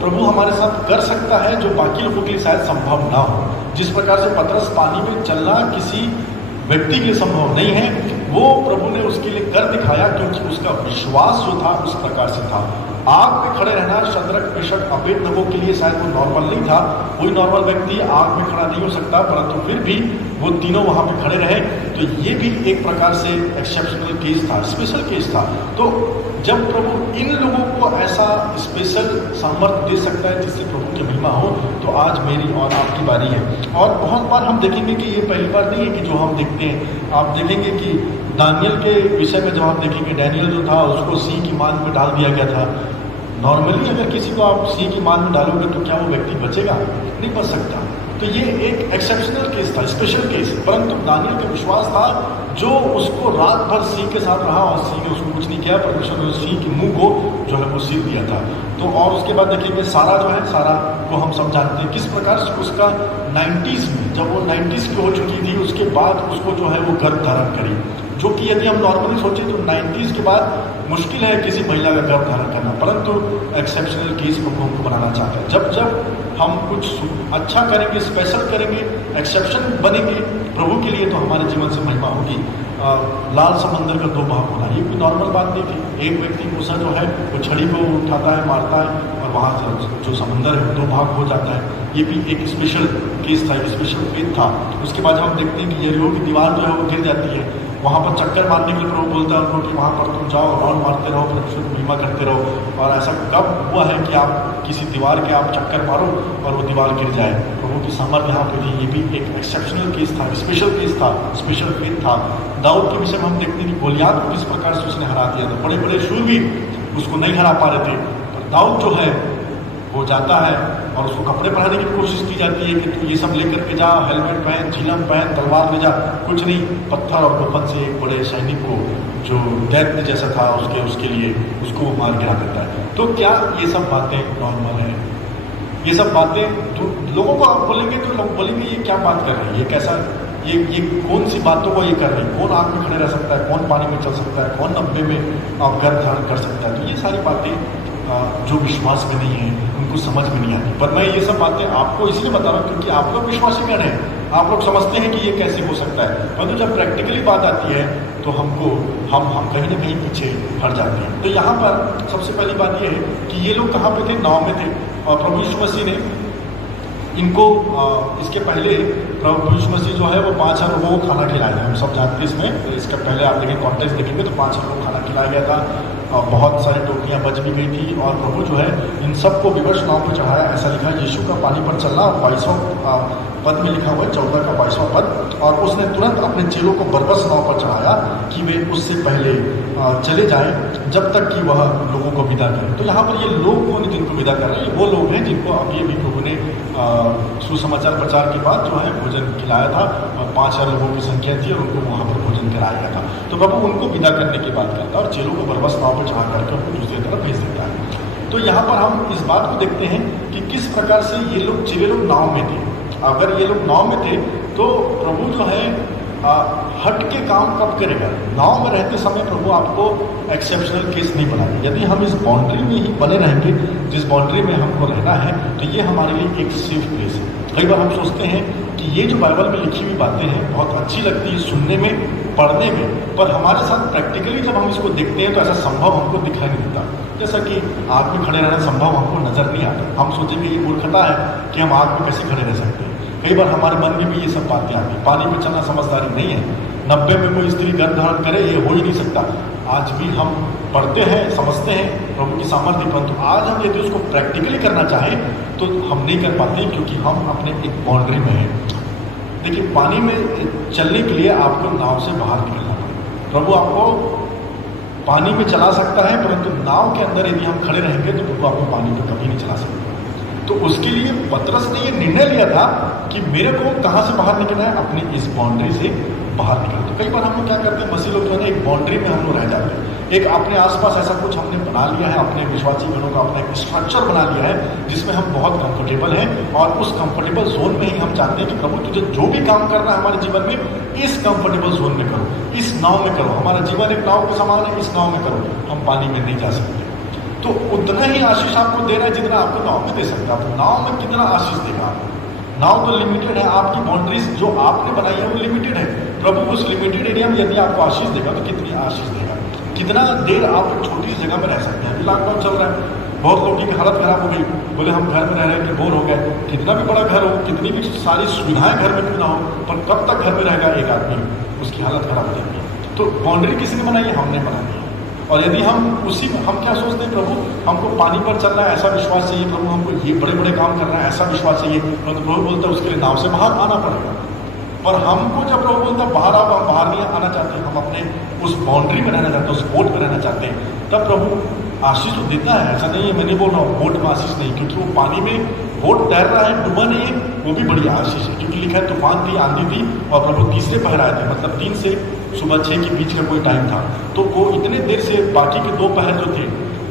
प्रभु हमारे साथ कर सकता है, जो बाकी लोगों के लिए शायद संभव ना हो। जिस प्रकार से पतरस पानी में चलना किसी व्यक्ति के लिए संभव नहीं है, वो प्रभु ने उसके लिए कर दिखाया, क्योंकि उसका विश्वास जो था उस प्रकार से था। आग में खड़े रहना शद्रक मेशक अबेदनगो के लिए शायद वो नॉर्मल नहीं था, कोई नॉर्मल व्यक्ति आग में खड़ा नहीं हो सकता, परंतु फिर भी वो तीनों वहां पे खड़े रहे। तो ये भी एक प्रकार से एक्सेप्शनल केस था, स्पेशल केस था। तो जब प्रभु इन लोगों को ऐसा स्पेशल सामर्थ्य दे सकता है जिससे प्रभु की महिमा हो, तो आज मेरी और आपकी बारी है। और बहुत बार हम देखेंगे कि ये पहली बार नहीं है कि जो हम देखते हैं। आप देखेंगे कि दानियल के विषय में जब आप देखेंगे, डैनियल जो था उसको सिंह की मान में डाल दिया गया था। नॉर्मली अगर किसी को आप सिंह की मान में डालोगे तो क्या वो व्यक्ति बचेगा? नहीं बच सकता। तो ये एक एक्सेप्शनल केस था, स्पेशल केस। परंतु दानियल का विश्वास था, जो उसको रात भर सिंह के साथ रहा और सिंह ने उसको कुछ नहीं किया, परमेश्वर ने सिंह के मुंह को जो है वो सिर दिया था। तो और उसके बाद देखेंगे सारा जो है, सारा को हम सब जानते हैं किस प्रकार से उसका 90s में, जब वो 90s की हो चुकी थी, उसके बाद उसको जो है वो गर्भ धारण करी, जो कि यदि हम नॉर्मली सोचें तो 90s के बाद मुश्किल है किसी महिला का गर्भ धारण करना, परंतु एक्सेप्शनल केस को हमको बनाना चाहते हैं। जब जब हम कुछ अच्छा करेंगे, स्पेशल करेंगे, एक्सेप्शन बनेंगे प्रभु के लिए, तो हमारे जीवन से महिमा होगी। लाल समंदर का 2 भाग होना ये कोई नॉर्मल बात नहीं थी। एक व्यक्ति मूसा जो है वो छड़ी को उठाता है, मारता है, और वहाँ से जो समंदर है 2 भाग हो जाता है। ये भी एक स्पेशल केस था, स्पेशल फेथ था। उसके बाद हम देखते हैं कि यरीहो की दीवार जो है वो गिर जाती है। वहाँ पर चक्कर मारने के लिए प्रभु बोलता है उनको कि वहाँ पर तुम जाओ, राउंड मारते रहो, परमेश्वर की महिमा करते रहो। और ऐसा कब हुआ है कि आप किसी दीवार के आप चक्कर मारो और वो दीवार गिर जाए? प्रभु की सामर्थ्य यहाँ पे थी। ये भी एक एक्सेप्शनल केस था, स्पेशल केस था, स्पेशल फेथ था। दाऊद के विषय में हम देखते हैं कि गोलियात को किस प्रकार से उसने हरा दिया था। बड़े बड़े शूरवीर उसको नहीं हरा पा रहे थे, पर दाऊद जो है वो जाता है और उसको कपड़े पहनाने की कोशिश की जाती है कि तू ये सब लेकर के जा, हेलमेट पहन, झिलम पहन, तलवार ले जा। कुछ नहीं, पत्थर और कफन से एक बड़े सैनिक को जो दैत्य जैसा था उसके लिए उसको मार गिरा देता है। तो क्या ये सब बातें नॉर्मल है? ये सब बातें जो लोगों को आप बोलेंगे तो लोग बोलेंगे ये क्या बात कर रहे हैं, ये कैसा, ये कौन सी बातों को ये कर रहे हैं? कौन आग में खड़े रह सकता है, कौन पानी में चल सकता है, कौन 90 में आप गर्भ धारण कर सकता है? तो ये सारी बातें जो विश्वास में नहीं है उनको समझ में नहीं आती। पर मैं ये सब बातें आपको इसलिए बता रहा हूँ क्योंकि आप लोग विश्वासी गण हैं, आप लोग समझते हैं कि ये कैसे हो सकता है। परंतु जब प्रैक्टिकली बात आती है तो हमको हम कहीं ना कहीं पीछे हट जाते हैं। तो यहाँ पर सबसे पहली बात यह है कि ये लोग कहाँ पे थे? नाव में थे। और प्रभु यीशु मसीह ने इनको इसके पहले प्रभु यीशु मसीह जो है वो 5,000 लोगों को खाना खिलाया था। हम सब जानते हैं इसमें। इसके पहले आप देखें कॉन्टेक्स्ट देखेंगे तो 5,000 लोगों को खाना खिलाया गया था। बहुत सारी टोकरियाँ बच भी गई थी और प्रभु जो है इन सबको विवश नाव पर चढ़ाया। ऐसा लिखा है यीशु का पानी पर चलना 22वां पद में लिखा हुआ है, 14 का 22वां पद। और उसने तुरंत अपने चेलों को बरबस नाव पर चढ़ाया कि वे उससे पहले चले जाएं जब तक कि वह लोगों को विदा करें। तो यहाँ पर ये लोग कौन जिनको विदा कर रहे हैं? वो लोग हैं जिनको अभी अभी प्रभु ने सुसमाचार प्रचार के बाद जो है भोजन खिलाया था। 5,000 लोगों की संख्या थी और उनको वहाँ पर भोजन कराया गया था। तो प्रभु उनको विदा करने की बात करता है और चेलों को बरबस नाव पर चढ़ा करके उनको दूसरी तरफ भेज देता है। तो यहाँ पर हम इस बात को देखते हैं कि किस प्रकार से ये लोग चेले लोग नाव में थे। अगर ये लोग नाव में थे तो प्रभु जो है हट के काम कब करेगा? नाव में रहते समय प्रभु आपको एक्सेप्शनल केस नहीं बनाएगा। यदि हम इस बाउंड्री में ही बने रहेंगे जिस बाउंड्री में हमको रहना है, तो ये हमारे लिए एक सेफ प्लेस है। कई बार हम सोचते हैं कि ये जो बाइबल में लिखी हुई बातें हैं बहुत अच्छी लगती है सुनने में, पढ़ने में, पर हमारे साथ प्रैक्टिकली जब हम इसको देखते हैं तो ऐसा संभव हमको दिखाई नहीं देता। जैसा कि आग में खड़े रहना संभव हमको नजर नहीं आता। हम सोचेंगे ये मूर्खता है कि हम आग में कैसे खड़े रह सकते हैं। कई बार हमारे मन में भी ये सब बातें आती। पानी में चलना समझदारी नहीं है। 90 में कोई स्त्री गर्भ धारण करे, ये हो ही नहीं सकता। आज भी हम पढ़ते हैं, समझते हैं प्रभु की सामर्थ्य, परंतु आज हम यदि उसको प्रैक्टिकली करना चाहें तो हम नहीं कर पाते क्योंकि हम अपने एक बाउंड्री में हैं। देखिए, पानी में चलने के लिए आपको नाव से बाहर निकलना पड़ेगा। प्रभु आपको पानी में चला सकता है, परंतु नाव के अंदर यदि हम खड़े रहेंगे तो प्रभु आपको पानी में कभी नहीं चला सकता। तो उसके लिए पतरस ने ये निर्णय लिया था कि मेरे को कहाँ से बाहर निकलना है? अपनी इस बाउंड्री से बाहर निकलना। तो कई बार हम लोग क्या करते हैं, मसीह लोग जो है एक बाउंड्री में हम लोग रह जाते हैं। एक अपने आसपास ऐसा कुछ हमने बना लिया है, अपने विश्वासी जनों का अपना एक स्ट्रक्चर बना लिया है जिसमें हम बहुत कंफर्टेबल हैं, और उस कंफर्टेबल जोन में ही हम चाहते हैं कि प्रभु तुझे जो भी काम करना है हमारे जीवन में इस कंफर्टेबल जोन में करो, इस नाव में करो। हमारा जीवन एक नाव के समान है, इस नाव में करो। हम पानी में नहीं जा सकते, तो उतना ही आशीष आपको दे रहा है जितना आपको नाव में दे सकता है। नाव में कितना आशीष देगा आपको? नाव तो लिमिटेड है, आपकी बाउंड्रीज जो आपने बनाई है वो लिमिटेड है। प्रभु उस लिमिटेड एरिया में यदि आपको आशीष देगा तो कितनी आशीष देगा? कितना देर आप एक छोटी जगह में रह सकते हैं? अभी लॉकडाउन चल रहा है, बहुत लोगों की हालत खराब हो गई, बोले हम घर में रह रहे हैं, बोर हो गए। कितना भी बड़ा घर हो, कितनी भी सारी सुविधाएं घर में क्यों ना हो, पर कब तक घर में रहेगा एक आदमी? उसकी हालत खराब हो जाएगी। तो बाउंड्री किसने बनाई है? हमने बनाई है। और यदि हम उसी हम क्या सोचते हैं, प्रभु हमको पानी पर चलना है ऐसा विश्वास चाहिए, प्रभु हमको ये बड़े बड़े काम करना है ऐसा विश्वास चाहिए, तो प्रभु बोलता है उसके लिए नाव से बाहर आना पड़ेगा। और हमको जब प्रभु बोलता है बाहर आओ, हम बाहर नहीं आना चाहते, हम अपने उस बाउंड्री में रहना चाहते हैं, उस बोट में रहना चाहते हैं, तब प्रभु आशीष तो देता है। ऐसा नहीं है, मैं नहीं बोल रहा हूँ बोट में आशीष नहीं, क्योंकि वो पानी में बोट तैर रहा है, डूबा नहीं है, वो भी बड़ी आशीष है। क्योंकि लिखा है तूफान थी, आंधी थी, और प्रभु तीसरे पहर आए थे, मतलब 3 से सुबह 6 के बीच का कोई टाइम था। तो वो इतने देर से बाकी के 2 पहर जो थे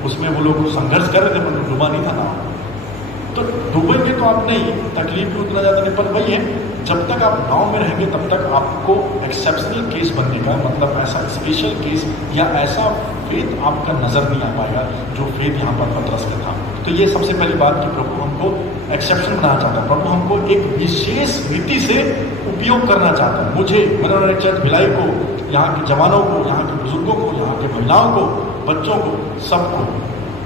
उसमें वो लोग संघर्ष कर रहे थे, पर डूबा नहीं था ना। तो डूबेंगे तो आप नहीं, तकलीफ भी उतना ज़्यादा नहीं, पर वही है, जब तक आप नाव में रहेंगे तब तक आपको एक्सेप्शनल केस बनने का, मतलब ऐसा स्पेशल केस या ऐसा फेथ आपका नज़र नहीं आ पाएगा जो फेथ यहाँ पर पतरस में था। तो ये सबसे पहली बात कि प्रभु हमको एक्सेप्शन बनाना चाहता है, प्रभु हमको एक विशेष रीति से उपयोग करना चाहता है। मुझे, मेरा चर्च भिलाई को, यहाँ के जवानों को, यहाँ के बुजुर्गों को, यहाँ के महिलाओं को, बच्चों को, सबको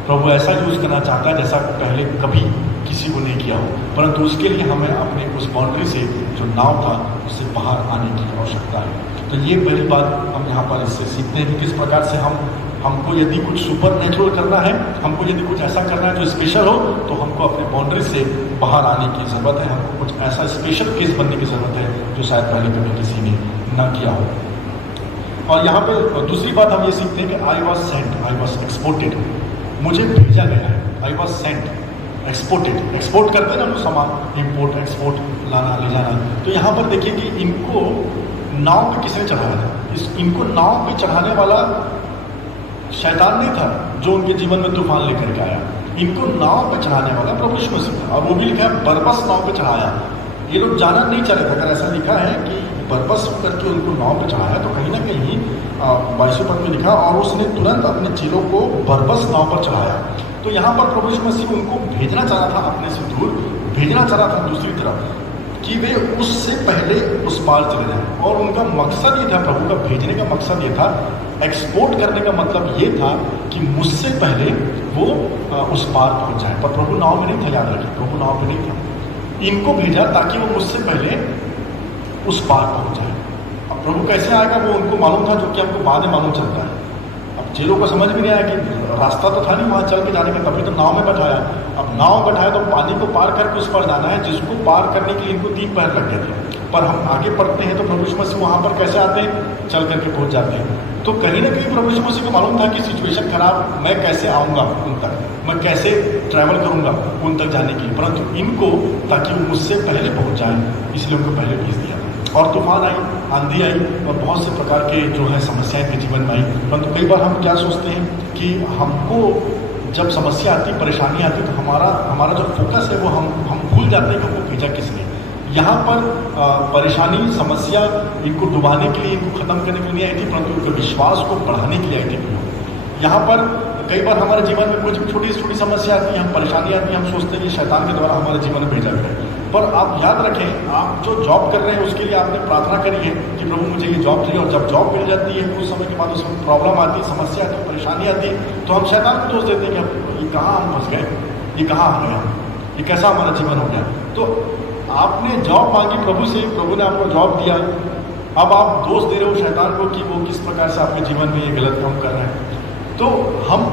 प्रभु ऐसा यूज़ करना चाहता है जैसा पहले कभी किसी को नहीं किया हो। परंतु उसके लिए हमें अपने उस बाउंड्री से जो नाव था उससे बाहर आने की आवश्यकता है। तो ये पहली बात हम यहाँ पर इससे सीखते हैं कि किस प्रकार से हमको यदि कुछ सुपर नेचुरल करना है, हमको यदि कुछ ऐसा करना है जो स्पेशल हो, तो हमको अपने बाउंड्री से बाहर आने की ज़रूरत है। हमको कुछ ऐसा स्पेशल केस बनने की ज़रूरत है जो शायद पहले कभी किसी ने ना किया हो। और यहाँ पे दूसरी बात हम ये सीखते हैं कि I was sent, I was exported, मुझे भेजा गया है। I was sent, exported, export करते हैं ना लोग सामान, इम्पोर्ट एक्सपोर्ट, लाना ले जाना। तो यहाँ पर देखिए कि इनको नाव पे किसने चढ़ाया था? इनको नाव पे चढ़ाने वाला शैतान नहीं था जो उनके जीवन में तूफान लेकर के आया। इनको नाव पे चढ़ाने वाला प्रभु यीशु मसीह था, और वो भी लिखा है बरबस नाव पे चढ़ाया। ये लोग जाना नहीं चाह रहे थे। अगर ऐसा लिखा है कि बरबस करके उनको नाव पे चढ़ाया, तो कहीं ना कहीं 22वें पद में लिखा और उसने तुरंत अपने चेलों को बरबस नाव पर चढ़ाया। तो यहाँ पर प्रभु यीशु मसीह उनको भेजना चाह रहा था, अपने से दूर भेजना चाह रहा था दूसरी तरफ, कि वे उससे पहले उस पार चले जाएं। और उनका मकसद ये था, प्रभु का भेजने का मकसद ये था, एक्सपोर्ट करने का मतलब ये था कि मुझसे पहले वो उस पार पहुंच जाए। पर प्रभु नाव में नहीं था, याद रखिए, प्रभु नाव में नहीं था। इनको भेजा ताकि वो मुझसे पहले उस पार पहुंच जाए। अब प्रभु कैसे आएगा वो उनको मालूम था, जो कि हमको बाद में मालूम चलता है। अब चेलों को समझ में नहीं आया कि रास्ता तो था नहीं वहाँ चल के जाने का, तभी तो नाव में बैठाया। अब नाव में बैठाया तो पानी को पार करके उस पर जाना है, जिसको पार करने के लिए इनको 3 पहर लग गए थे। पर हम आगे पढ़ते हैं तो प्रभु यीशु मसीह वहाँ पर कैसे आते हैं? चल करके पहुँच जाते हैं। तो कहीं ना कहीं प्रभु यीशु मसीह को मालूम था कि सिचुएशन खराब, मैं कैसे आऊँगा उन तक, मैं कैसे ट्रैवल करूँगा उन तक जाने के लिए, परंतु इनको ताकि वो मुझसे पहले पहुँच जाए, इसलिए उनको पहले भेज दिया। और तूफान आई, आंधी आई, और बहुत से प्रकार के जो है समस्याएं के जीवन में आई। परंतु कई बार हम क्या सोचते हैं कि हमको जब समस्या आती, परेशानी आती, तो हमारा जो फोकस है वो हम भूल जाते हैं कि वो भेजा किसने। यहाँ पर परेशानी, समस्या इनको डुबाने के लिए, इनको खत्म करने के लिए आई थी, परंतु इनके विश्वास को बढ़ाने के लिए आई थी। यहाँ पर कई बार हमारे जीवन में कुछ भी छोटी से छोटी समस्या आती है, हम परेशानी आती है, हम सोचते हैं कि शैतान के द्वारा हमारे जीवन में भेजा गया है। पर आप याद रखें, आप जो जॉब कर रहे हैं उसके लिए आपने प्रार्थना करी है कि प्रभु मुझे ये जॉब चाहिए, और जब जॉब मिल जाती है कुछ समय के बाद उसमें प्रॉब्लम आती है, समस्या आती है, परेशानी आती है, तो हम शैतान को दोष देते हैं कि ये कहाँ हम फंस गए, ये कहाँ आ गया, ये कैसा हमारा जीवन हो गया। तो आपने जॉब मांगी प्रभु से, प्रभु ने आपको जॉब दिया, अब आप दोष दे रहे हो शैतान को कि वो किस प्रकार से आपके जीवन में ये गलत काम कर रहे हैं। तो हम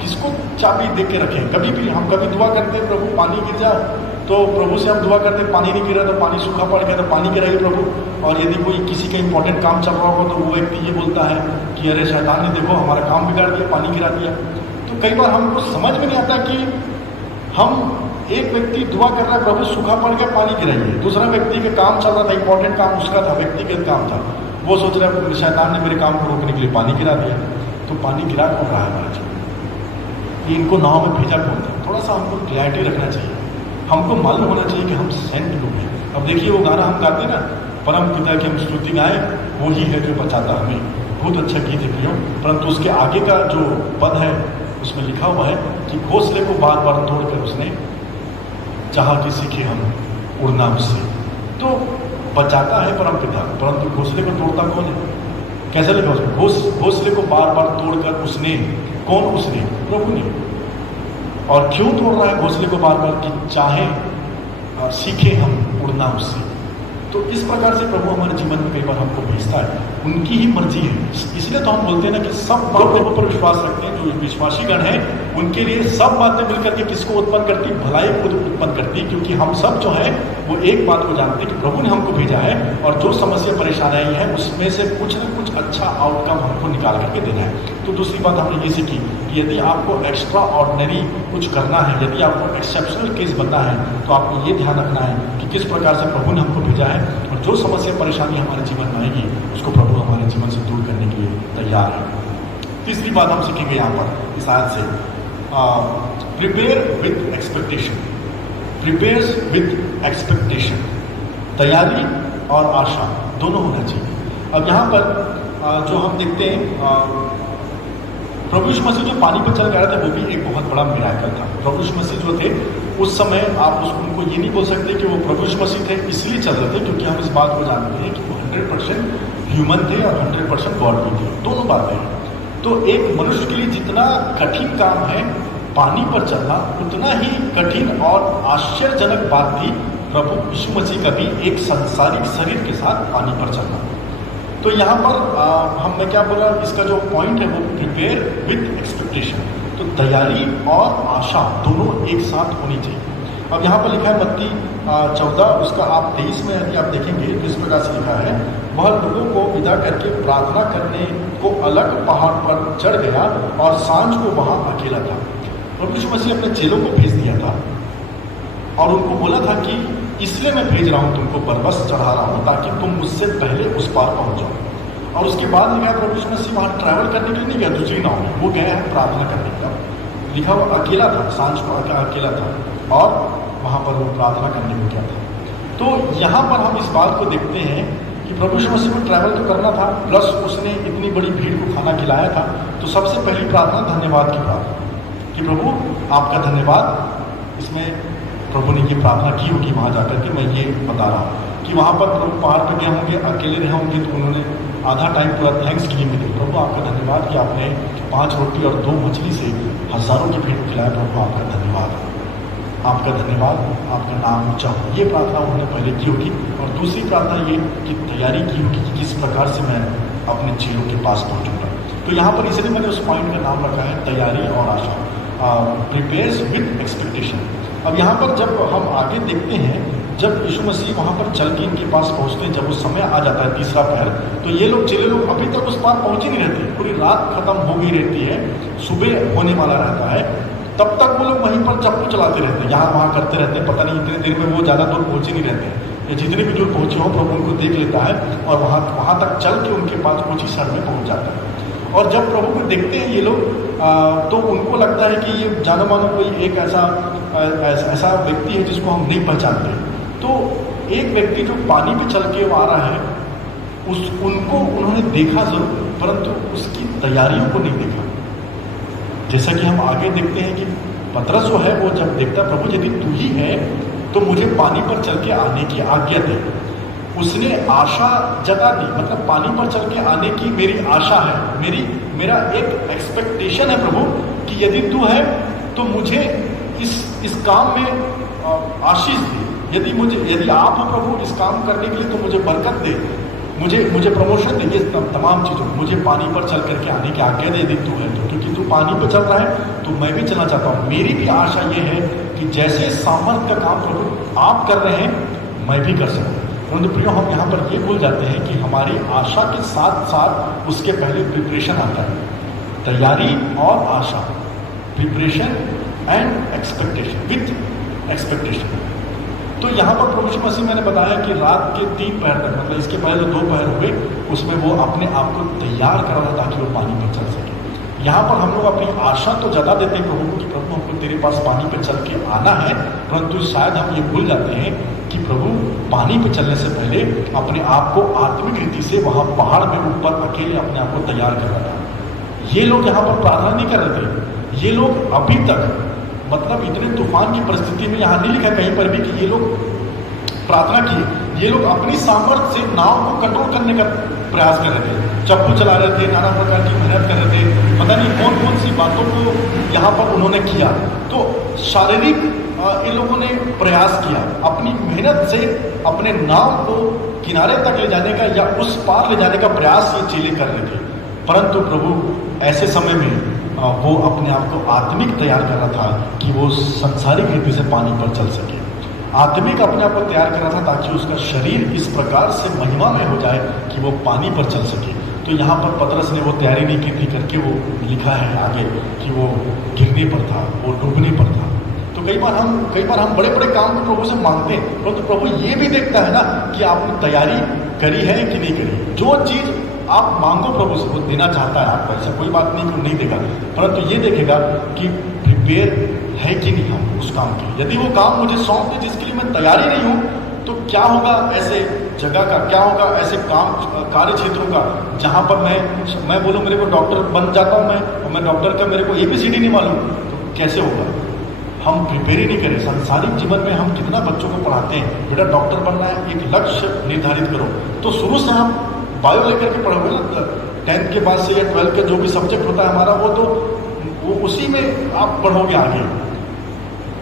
किसको चाबी दे के रखें? कभी भी हम कभी दुआ करते हैं प्रभु पानी गिर जाए, तो प्रभु से हम दुआ करते हैं पानी नहीं गिरा, तो पानी सूखा पड़ गया तो पानी गिराइए प्रभु। और यदि कोई किसी का इंपॉर्टेंट काम चल रहा हो तो वो व्यक्ति ये बोलता है कि अरे शैतान ने देखो हमारा काम बिगाड़ दिया, पानी गिरा दिया। तो कई बार हमको समझ में नहीं आता कि हम, एक व्यक्ति दुआ कर रहा है प्रभु सूखा पड़ गया पानी गिराइए, दूसरा व्यक्ति का काम चल रहा था, इंपॉर्टेंट काम उसका था, व्यक्तिगत काम था, वो सोच रहा है शैतान ने मेरे काम को रोकने के लिए पानी गिरा दिया। तो पानी गिरा कौन रहा है हमारे जीवन में? कि इनको नाव में भेजा कौन था? थोड़ा सा हमको क्लैरिटी रखना चाहिए, हमको मालूम होना चाहिए कि हम सेंट लोग हैं। अब देखिए वो गाना हम गाते हैं ना, परम पिता की हम स्तुति गाएं, वो ही है जो बचाता हमें, बहुत अच्छा गीत है प्रियो। परंतु उसके आगे का जो पद है उसमें लिखा हुआ है कि घोंसले को बार बार तोड़कर उसने चाहा कि सीखे हम उड़ना उससे। तो बचाता है परम पिता, परंतु घोंसले को तोड़ता कौन है? कैसे लिखा उसमें? घोंसले को बार बार तोड़कर उसने, कौन उसने? प्रभु ने। और क्यों तोड़ रहा है घोंसले को बार बार? कि चाहे सीखे हम उड़ना उससे। तो इस प्रकार से प्रभु हमारे जीवन में कई बार हमको भेजता है, उनकी ही मर्जी है। इसलिए तो हम बोलते हैं ना कि सब बात प्रभु पर विश्वास रखते हैं, जो विश्वासी गण हैं उनके लिए सब बातें मिलकर के किसको उत्पन्न करती? भलाई को उत्पन्न करती, क्योंकि हम सब जो है वो एक बात को जानते हैं कि प्रभु ने हमको भेजा है और जो समस्या परेशानी आई है उसमें से कुछ ना कुछ अच्छा आउटकम हमको निकाल करके देना है। तो दूसरी बात हमने ये सीखी कि यदि आपको एक्स्ट्रा ऑर्डिनरी कुछ करना है, यदि आपको एक्सेप्शनल केस बनना है, तो आपको ये ध्यान रखना है कि किस प्रकार से प्रभु ने हमको भेजा है और जो समस्या परेशानी हमारे जीवन में आएगी उसको प्रभु हमारे जीवन से दूर करने के लिए तैयार है। तीसरी बात हम सीखेंगे यहाँ पर इस आयत से, prepare with expectation. Prepares with expectation, तैयारी और आशा दोनों होना चाहिए। अब यहाँ पर जो हम देखते हैं, प्रभु यीशु मसीह जो पानी पर चल गया था वो भी एक बहुत बड़ा मिराकल था। प्रभु यीशु मसीह जो थे उस समय आप उनको ये नहीं बोल सकते कि वो प्रभु यीशु मसीह थे इसलिए चल रहे थे, क्योंकि हम इस बात को जानते हैं कि वो 100% ह्यूमन थे और 100% गॉड भी थे, दोनों बातें हैं। तो एक मनुष्य के लिए जितना कठिन काम है पानी पर चलना, उतना ही कठिन और आश्चर्यजनक बात थी प्रभु यीशु मसीह का भी एक सांसारिक शरीर के साथ पानी पर चलना। तो यहाँ पर मैं क्या बोल रहा हूँ, इसका जो पॉइंट है वो प्रिपेयर विथ एक्सपेक्टेशन, तो तैयारी और आशा दोनों एक साथ होनी चाहिए। अब यहाँ पर लिखा है मत्ती 14 उसका आप 23 में यदि आप देखेंगे तो इस प्रकार से लिखा है, वह लोगों को विदा करके प्रार्थना करने को अलग पहाड़ पर चढ़ गया और सांझ को वहाँ अकेला था। प्रभु यीशु मसीह अपने चेलों को भेज दिया था और उनको बोला था कि इसलिए मैं भेज रहा हूँ तुमको, बरबस चढ़ा रहा हूँ ताकि तुम मुझसे पहले उस पार पहुँच जाओ। और उसके बाद लिखा प्रभु यीशु मसीह वहाँ ट्रैवल करने के लिए नहीं गया दूसरी नाव में, वो गया है प्रार्थना करने के लिए। लिखा हुआ अकेला था, सांझ को अकेला था और वहाँ पर वो प्रार्थना करने को गया था। तो यहाँ पर हम इस बात को देखते हैं कि प्रभु यीशु मसीह को ट्रैवल तो करना था, प्लस उसने इतनी बड़ी भीड़ को खाना खिलाया था। तो सबसे पहली प्रार्थना धन्यवाद की प्रार्थना कि प्रभु आपका धन्यवाद। इसमें प्रभु ने ये प्रार्थना की होगी वहाँ जाकर के, मैं ये बता रहा हूँ कि वहाँ पर प्रभु पहाड़ पर गए होंगे, अकेले रहे होंगे, तो उन्होंने आधा टाइम पूरा थैंक्स गिविंग में, प्रभु आपका धन्यवाद कि आपने 5 रोटी और 2 मछली से हज़ारों की भीड़ को खिलाया। प्रभु आपका धन्यवाद, आपका धन्यवाद, आपका नाम ऊँचा हो। ये प्रार्थना उन्होंने पहले की होगी। और दूसरी प्रार्थना ये कि तैयारी की होगी कि किस प्रकार से मैं अपने चेलों के पास पहुँचूँगा। तो यहाँ पर इसलिए मैंने उस पॉइंट का नाम रखा है तैयारी और आशा, प्रिपेयर्स विथ एक्सपेक्टेशन। अब यहाँ पर जब हम आगे देखते हैं, जब यीशु मसीह वहाँ पर चल के इनके पास पहुँचते हैं, जब वो समय आ जाता है तीसरा पहर, तो ये लोग चेले लोग अभी तक उस पार पहुँच ही नहीं रहते, पूरी रात खत्म हो गई रहती है, सुबह होने वाला रहता है, तब तक वो लोग वहीं पर चप्पू चलाते रहते हैं, यहाँ वहाँ करते रहते हैं। पता नहीं इतने देर में वो ज़्यादा दूर पहुँचे नहीं रहते हैं, जितने भी दूर पहुँचे हो प्रभु उनको देख लेता है और वहाँ तक चल के उनके पास कुछ ही क्षण में पहुँच जाता है। और जब प्रभु को देखते हैं ये लोग तो उनको लगता है कि ये जानो मानो कोई एक ऐसा व्यक्ति है जिसको हम नहीं पहचानते। तो एक व्यक्ति जो पानी पे चल के आ रहा है उनको उन्होंने देखा जरूर, परंतु उसकी तैयारियों को नहीं देखा। जैसा कि हम आगे देखते हैं कि पतरस जो है वो जब देखता प्रभु यदि तू ही है तो मुझे पानी पर चल के आने की आज्ञा दे, उसने आशा जगा दी। मतलब पानी पर चल के आने की मेरी आशा है, मेरा एक एक्सपेक्टेशन है प्रभु कि यदि तू है तो मुझे इस काम में आशीष दे, यदि आप हो प्रभु इस काम करने के लिए तो मुझे बरकत दे, मुझे प्रमोशन दे, ये तमाम चीज़ों मुझे पानी पर चल करके आने की आज्ञा दे दी तू है तो, क्योंकि तू पानी पर चल रहा है तो मैं भी चलना चाहता हूँ। मेरी भी आशा ये है कि जैसे सामर्थ का काम प्रभु आप कर रहे हैं मैं भी कर सकूँ। परंतु प्रियो हम यहाँ पर ये भूल जाते हैं कि हमारी आशा के साथ साथ उसके पहले प्रिपरेशन आता है, तैयारी और आशा, preparation and expectation, with expectation. तो यहाँ पर प्रभु यीशु मसीह मैंने बताया कि रात के 3 पहर तक, मतलब इसके पहले 2 पहर हुए, उसमें वो अपने आप को तैयार कर रहा था ताकि वो पानी पर चल सके। यहाँ पर हम लोग अपनी आशा तो जता देते हैं प्रभु को कि प्रभु हमको तेरे पास पानी पे चल के आना है, परंतु शायद हम ये भूल जाते हैं कि प्रभु पानी पे चलने से पहले अपने आप को आत्मिक रीति से वहाँ पहाड़ में ऊपर अकेले अपने आप को तैयार कर रहा था। ये लोग यहाँ पर प्रार्थना नहीं कर रहे थे। ये लोग अभी तक मतलब इतने तूफान की परिस्थिति में, यहाँ नहीं लिखा कहीं पर भी कि ये लोग प्रार्थना किए। ये लोग अपनी सामर्थ्य से नाव को कंट्रोल करने का प्रयास कर रहे थे, चप्पू चला रहे थे, नाना प्रकार की मेहनत कर रहे थे, पता नहीं कौन कौन सी बातों को यहाँ पर उन्होंने किया। तो शारीरिक इन लोगों ने प्रयास किया, अपनी मेहनत से अपने नाव को किनारे तक ले जाने का या उस पार ले जाने का प्रयास ये चेले कर रहे थे। परंतु प्रभु ऐसे समय में वो अपने आप को आत्मिक तैयार कर रहा था कि वो संसारिक रीति से पानी पर चल सके। आत्मिक अपने आप को तैयार कर रहा था ताकि उसका शरीर इस प्रकार से महिमा में हो जाए कि वो पानी पर चल सके। तो यहाँ पर पतरस ने वो तैयारी नहीं की थी करके वो लिखा है आगे कि वो गिरने पर था, वो डूबने पर था। तो कई बार हम बड़े बड़े काम को प्रभु से मांगते हैं, परंतु प्रभु ये भी देखता है ना कि आपने तैयारी करी है कि नहीं करी। जो चीज़ आप मांगो प्रभु से, वो देना चाहता है आपको, ऐसा कोई बात नहीं कि नहीं देगा, परंतु ये देखेगा कि प्रिपेयर है कि नहीं हम उस काम के लिए। यदि वो काम मुझे सौंप दे जिसके लिए मैं तैयारी नहीं हूँ, तो क्या होगा ऐसे जगह का, क्या होगा ऐसे काम कार्य क्षेत्रों का जहाँ पर मैं बोलूँ मेरे को डॉक्टर बन जाता हूँ मैं, और मैं डॉक्टर का मेरे को ABCD नहीं मालूम, तो कैसे होगा। हम प्रिपेयर ही नहीं करें। सांसारिक जीवन में हम कितना बच्चों को पढ़ाते हैं, बेटा डॉक्टर बनना है, एक लक्ष्य निर्धारित करो, तो शुरू से हम बायो लेकर के पढ़ोगे ना, 10th के बाद से या 12th का जो भी सब्जेक्ट होता है हमारा, वो उसी में आप पढ़ोगे आगे,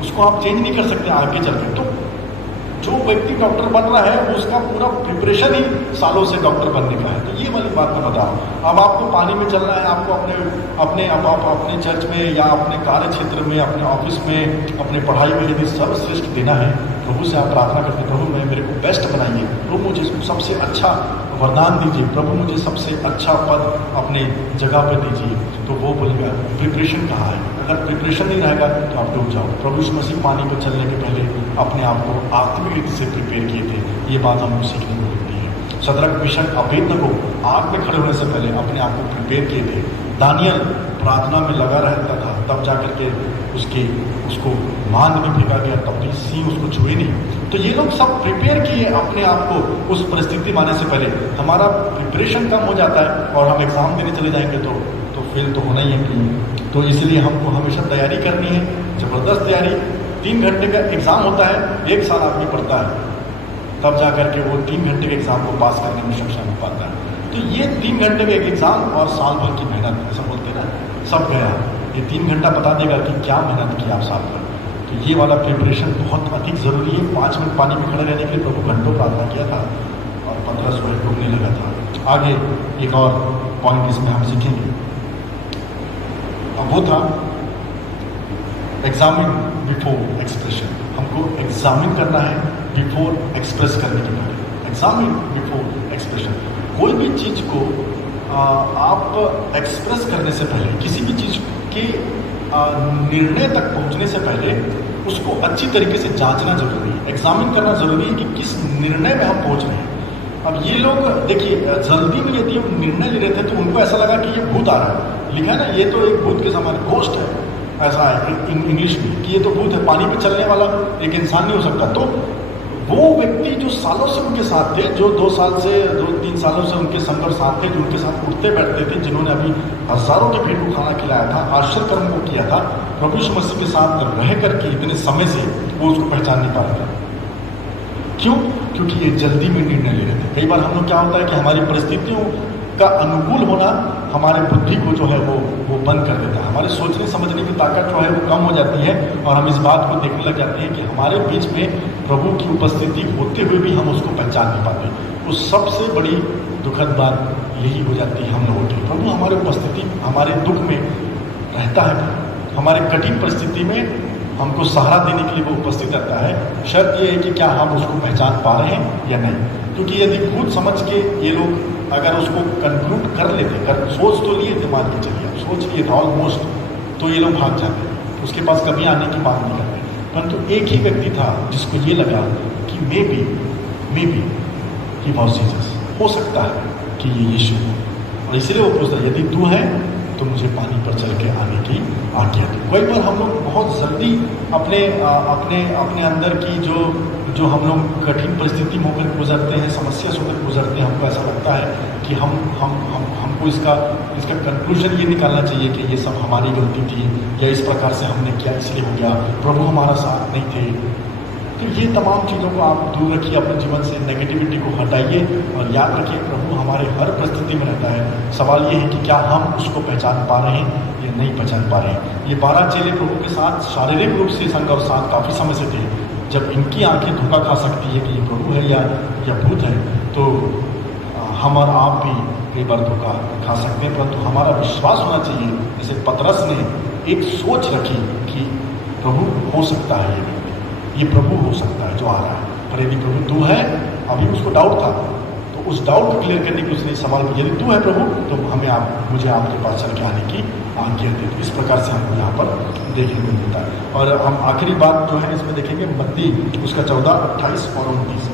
उसको आप चेंज नहीं कर सकते आगे चल के। तो जो व्यक्ति डॉक्टर बन रहा है उसका पूरा प्रिपरेशन ही सालों से डॉक्टर बनने का है। तो ये वाली बात मैं बता रहा हूँ। अब आपको पानी में चलना है, आपको अपने चर्च में या अपने कार्य क्षेत्र में, अपने ऑफिस में, अपने पढ़ाई में यदि सर्वश्रेष्ठ देना है, प्रभु से आप प्रार्थना करते हैं, प्रभु मेरे को बेस्ट बनाइए, प्रभु मुझे सबसे अच्छा वरदान दीजिए, प्रभु मुझे सबसे अच्छा पद अपने जगह पर दीजिए। तो वो बोलेगा प्रिपरेशन कहाँ है। अगर प्रिपरेशन नहीं रहेगा तो आप डूब जाओ। प्रभु यीशु मसीह पानी पर चलने के पहले अपने आप को आत्मिक रीति से प्रिपेयर किए थे। ये बात हमको सीखने को मिलती है। शद्रक मिशक अबेदनगो आग में खड़े होने से पहले अपने आप को प्रिपेयर किए थे। दानियल प्रार्थना में लगा रहता था, तब जाकर के उसको मांद में फेंका गया, तब भी सिंह उसको छुए नहीं। तो ये लोग सब प्रिपेयर किए अपने आप को उस परिस्थिति में आने से पहले। हमारा प्रिपरेशन कम हो जाता है और हम एग्जाम देने चले जाएंगे तो फेल तो होना ही है। तो इसलिए हमको हमेशा तैयारी करनी है, जबरदस्त तैयारी। 3 घंटे का एग्जाम होता है, 1 साल आदमी पढ़ता है, तब जाकर के वो 3 घंटे के एग्जाम को पास करने में सक्षम हो पाता है। तो ये 3 घंटे में एक एग्जाम और साल भर की मेहनत, ऐसा बोलते हैं ना, सब गया। ये 3 घंटा बता देगा कि क्या मेहनत की आप साल भर। तो ये वाला प्रिपरेशन बहुत अधिक ज़रूरी है। 5 मिनट पानी में खड़े रहने के लिए प्रभु घंटों प्रार्थना किया था और 15 मिनट डूबने लगा था। आगे एक और पॉइंट इसमें हम सीखेंगे, अब वो था एग्जामिन बिफोर एक्सप्रेशन। हमको एग्जामिन करना है बिफोर एक्सप्रेस करने के पहले। Examine before expression. कोई भी चीज़ को आप एक्सप्रेस करने से पहले, किसी भी चीज़ के निर्णय तक पहुंचने से पहले उसको अच्छी तरीके से जांचना जरूरी है, एग्जामिन करना जरूरी है कि किस निर्णय में हम पहुंच रहे हैं। अब ये लोग देखिए, जल्दी में यदि हम निर्णय ले रहे थे तो उनको ऐसा लगा कि ये भूत आ रहा है, लिखा है ना, ये तो एक भूत के समान, घोस्ट है, ऐसा है इंग्लिश में कि ये तो भूत है, पानी पे चलने वाला एक इंसान नहीं हो सकता। तो वो व्यक्ति जो सालों से उनके साथ थे, जो 2-3 सालों से उनके संग और साथ थे, जो उनके साथ उठते बैठते थे, जिन्होंने अभी हजारों के भीड़ को खाना खिलाया था, आश्चर्य कर्म को किया था, प्रभु यीशु मसीह के साथ रह करके इतने समय से वो उसको पहचान नहीं पा रहे थे। क्यों? क्योंकि ये जल्दी में निर्णय ले रहे थे। कई बार हम लोग क्या होता है कि हमारी परिस्थितियों का अनुकूल होना हमारे बुद्धि को जो है वो बंद कर देता है। हमारे सोचने समझने की ताकत जो है वो कम हो जाती है और हम इस बात को देखने लग जाते हैं कि हमारे बीच में प्रभु की उपस्थिति होते हुए भी हम उसको पहचान नहीं पाते। तो सबसे बड़ी दुखद बात यही हो जाती है हम लोगों की। प्रभु हमारे उपस्थिति, हमारे दुख में रहता है, हमारे कठिन परिस्थिति में हमको सहारा देने के लिए वो उपस्थित रहता है। शर्त ये है कि क्या हम उसको पहचान पा रहे हैं या नहीं। क्योंकि यदि खुद समझ के ये लोग अगर उसको कंक्लूड कर लेते, सोच तो लिए थे, मान के चलिए सोच लिए थे ऑलमोस्ट, तो ये लोग भाग जाते, उसके पास कभी आने की बात नहीं करते। परंतु एक ही व्यक्ति था जिसको ये लगा कि may be he was Jesus, हो सकता है कि ये यीशु है, और इसीलिए वो पूछता यदि तू है तो मुझे पानी पर चल के आने की आज्ञा दे। कई बार हम लोग बहुत जल्दी अपने अपने अपने अंदर की जो हम लोग कठिन परिस्थिति में होकर गुजरते हैं, समस्या से होकर गुजरते हैं, हमको ऐसा लगता है कि हमको इसका कंक्लूजन ये निकालना चाहिए कि ये सब हमारी गलती थी या इस प्रकार से हमने किया इसलिए हो गया, प्रभु हमारा साथ नहीं थे। तो ये तमाम चीज़ों को आप दूर रखिए अपने जीवन से, नेगेटिविटी को हटाइए और याद रखिए प्रभु हमारे हर परिस्थिति में रहता है। सवाल ये है कि क्या हम उसको पहचान पा रहे हैं या नहीं पहचान पा रहे हैं। ये 12 चेले प्रभु के साथ शारीरिक रूप से संग और साथ काफ़ी समय से थे। जब इनकी आंखें धोखा खा सकती है कि ये प्रभु है या भूत है, तो हम और आप भी कई बार धोखा खा सकते हैं। परंतु हमारा विश्वास होना चाहिए, जैसे पतरस ने एक सोच रखी कि प्रभु हो सकता है, ये प्रभु हो सकता है जो आ रहा है। पर यदि प्रभु तू है, अभी उसको डाउट था, तो उस डाउट को क्लियर करने के उसने सवाल किया, यदि तू है प्रभु तो मुझे आपके पास चल के आने की आज्ञा दे। तो इस प्रकार से हमको यहाँ पर देखने को मिलता है। और हम आखिरी बात जो है इसमें देखेंगे मत्ती उसका 14, 28 और 29।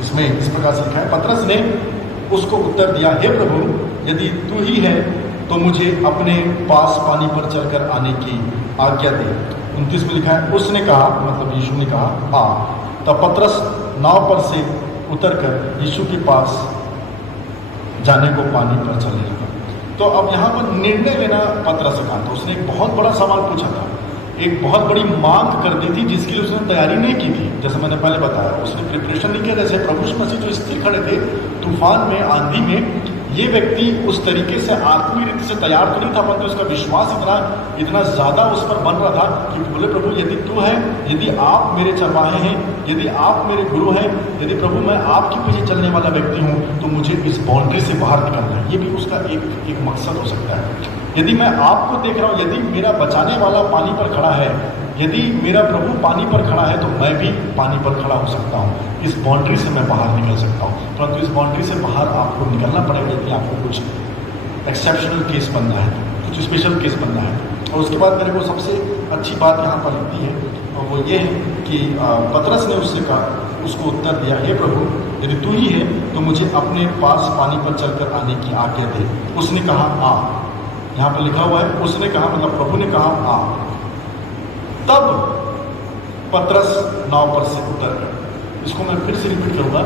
इसमें इस प्रकार से लिखा है, पतरस ने उसको उत्तर दिया, हे प्रभु यदि तू ही है तो मुझे अपने पास पानी पर चलकर आने की आज्ञा दे। 29 में लिखा है, उसने कहा, मतलब यीशु ने कहा, आ। तब पतरस नाव पर से उतरकर यीशु के पास जाने को पानी पर चलने लगा। तो अब यहाँ पर निर्णय लेना पतरस से कहा था। उसने एक बहुत बड़ा सवाल पूछा था, एक बहुत बड़ी मांग कर दी थी जिसके लिए उसने तैयारी नहीं की थी। जैसे मैंने पहले बताया, उसने प्रिपरेशन नहीं किया। जैसे प्रभु यीशु मसीह जो स्थिर खड़े थे तूफान में, आंधी में, ये व्यक्ति उस तरीके से आत्मीय रीति से तैयार तो नहीं था, परंतु उसका विश्वास इतना ज़्यादा उस पर बन रहा था कि बोले प्रभु यदि तू है, यदि आप मेरे चरवाहे हैं, यदि आप मेरे गुरु हैं, यदि प्रभु मैं आपके पीछे चलने वाला व्यक्ति हूँ, तो मुझे इस बाउंड्री से बाहर निकलना है। ये भी उसका एक मकसद हो सकता है। यदि मैं आपको देख रहा हूँ, यदि मेरा बचाने वाला पानी पर खड़ा है, यदि मेरा प्रभु पानी पर खड़ा है, तो मैं भी पानी पर खड़ा हो सकता हूँ। इस बाउंड्री से मैं बाहर निकल सकता हूँ। परंतु इस बाउंड्री से बाहर आपको निकलना पड़ेगा यदि आपको कुछ एक्सेप्शनल केस बनना है, कुछ स्पेशल केस बनना है। और उसके बाद मेरे को सबसे अच्छी बात यहाँ पर लगती है, और वो ये है कि पतरस ने उससे कहा, उसको उत्तर दिया, हे प्रभु यदि तू ही है तो मुझे अपने पास पानी पर चलकर आने की आज्ञा दे। उसने कहा, आ। यहाँ पर लिखा हुआ है, उसने कहा, मतलब प्रभु ने कहा, आ। तब पतरस नाव पर से उतर गया। इसको मैं फिर से रिपीट करूंगा।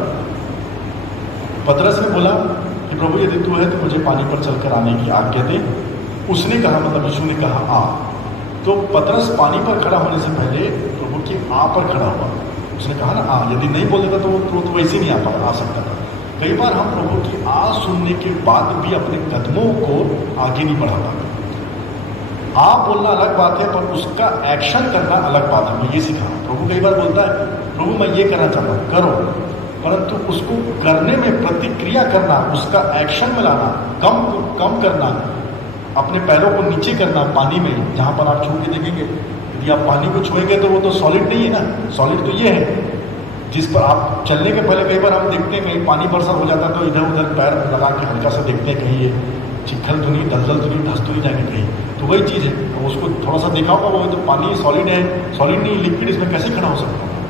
पतरस ने बोला कि प्रभु यदि तू है तो मुझे पानी पर चलकर आने की आज्ञा दे। उसने कहा, मतलब यीशु ने कहा, आ। तो पतरस पानी पर खड़ा होने से पहले प्रभु की आ पर खड़ा हुआ। उसने कहा ना, आ। यदि नहीं बोल देता तो वो तो वैसे नहीं आ सकता था। कई बार हम प्रभु की आ सुनने के बाद भी अपने कदमों को आगे नहीं बढ़ा पाते। आप बोलना अलग बात है, पर उसका एक्शन करना अलग बात है। मैं ये सीखा। प्रभु कई बार बोलता है, प्रभु मैं ये करना चाहता हूँ, करो, परंतु उसको करने में प्रतिक्रिया करना, उसका एक्शन में लाना, कम करना, अपने पैरों को नीचे करना पानी में, जहाँ पर आप छू के देखेंगे, यदि आप पानी को छुएंगे तो वो तो सॉलिड नहीं है ना। सॉलिड तो ये है जिस पर आप चलने के पहले कई बार हम देखते हैं कहीं पानी बरसा हो जाता है तो इधर उधर पैर लगा के हल्का सा देखते हैं कहीं ये चिखल तो नहीं, दलदल तो नहीं, धस तो नहीं जाएंगे कहीं। तो वही चीज़ है, तो उसको थोड़ा सा देखा होगा, वो तो पानी सॉलिड है, सॉलिड नहीं लिक्विड, इसमें कैसे खड़ा हो सकता है।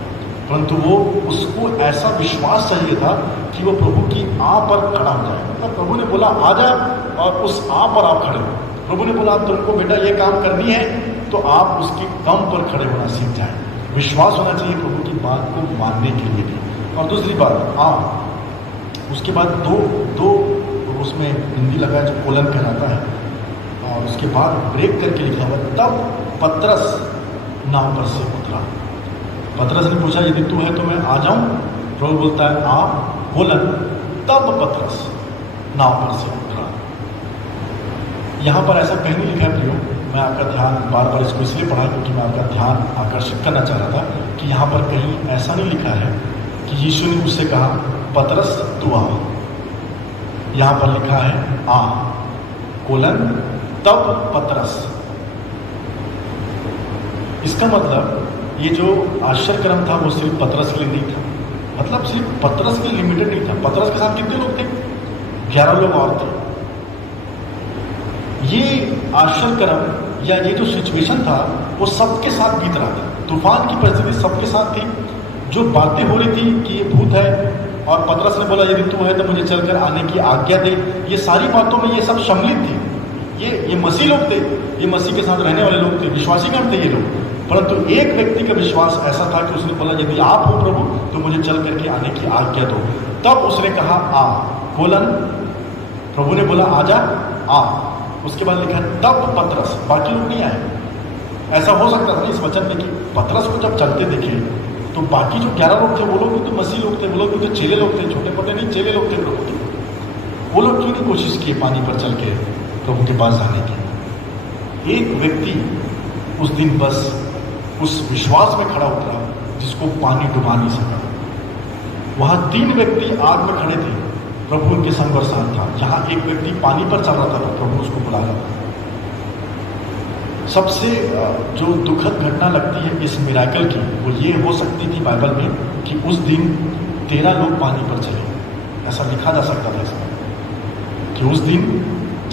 परंतु वो उसको ऐसा विश्वास चाहिए था कि वो प्रभु की आ पर खड़ा हो जाए। मतलब प्रभु ने बोला आ जा, और उस आ पर आप खड़े हो। प्रभु ने बोला तुमको बेटा ये काम करनी है, तो आप उसके दम पर खड़े होना सीख जाए। विश्वास होना चाहिए प्रभु की बात को मानने के लिए भी। और दूसरी बात, आ। उसके बाद दो उसमें हिंदी लगा है जो कोलन कहलाता है, और उसके बाद ब्रेक करके लिखा हुआ, तब पतरस नाव पर से उतरा। पतरस ने पूछा यदि तू है तो मैं आ जाऊं। प्रभु बोलता है आ, बोलन, तब पतरस नाव पर से उतरा। यहाँ पर ऐसा कहीं नहीं लिखा है प्रियो। मैं आपका ध्यान बार बार इसको इसलिए पढ़ा क्योंकि मैं आपका ध्यान आकर्षित करना चाह रहा था कि यहाँ पर कहीं ऐसा नहीं लिखा है कि यीशु ने उससे कहा पतरस तू आ। यहाँ पर लिखा है आ, कोलन, तब पतरस। इसका मतलब ये जो आश्चर्यक्रम था वो सिर्फ पतरस के लिए नहीं था, मतलब सिर्फ पतरस के लिए लिमिटेड नहीं था। पतरस के साथ कितने लोग थे? 11 लोग और थे। ये आश्चर्यक्रम या ये जो सिचुएशन था वो सबके साथ बीत रहा था। तूफान की परिस्थिति सबके साथ थी। जो बातें हो रही थी कि ये भूत है, और पतरस ने बोला यदि तू है तो मुझे चलकर आने की आज्ञा दे, ये सारी बातों में ये सब सम्मिलित थी। ये मसीह लोग थे, ये मसीह के साथ रहने वाले लोग थे, विश्वासीगण थे ये लोग। परंतु एक व्यक्ति का विश्वास ऐसा था कि उसने बोला यदि आप हो प्रभु तो मुझे चल करके आने की आज्ञा दो। तब उसने कहा आ, कोलन प्रभु ने बोला आजा आ। उसके बाद लिखा तब पतरस, बाकी लोग नहीं आए। ऐसा हो सकता था इस वचन में कि पतरस को जब चलते देखे तो बाकी जो 11 लोग थे वो लोग भी तो मसीह लोग थे, वो लोग भी तो चेले लोग थे, छोटे मोटे नहीं चेले लोग थे प्रभु के। वो लोग क्यों नहीं कोशिश किए पानी पर चल के प्रभु के पास जाने की? एक व्यक्ति उस दिन बस उस विश्वास में खड़ा उतरा जिसको पानी डुबा नहीं सका। वहां 3 व्यक्ति आग में खड़े थे, प्रभु उनके संग और साथ था। जहां एक व्यक्ति पानी पर चल रहा था तो प्रभु उसको बुलाया। सबसे जो दुखद घटना लगती है इस मिराकल की वो ये हो सकती थी बाइबल में कि उस दिन 13 लोग पानी पर चले। ऐसा लिखा जा सकता था इसमें कि उस दिन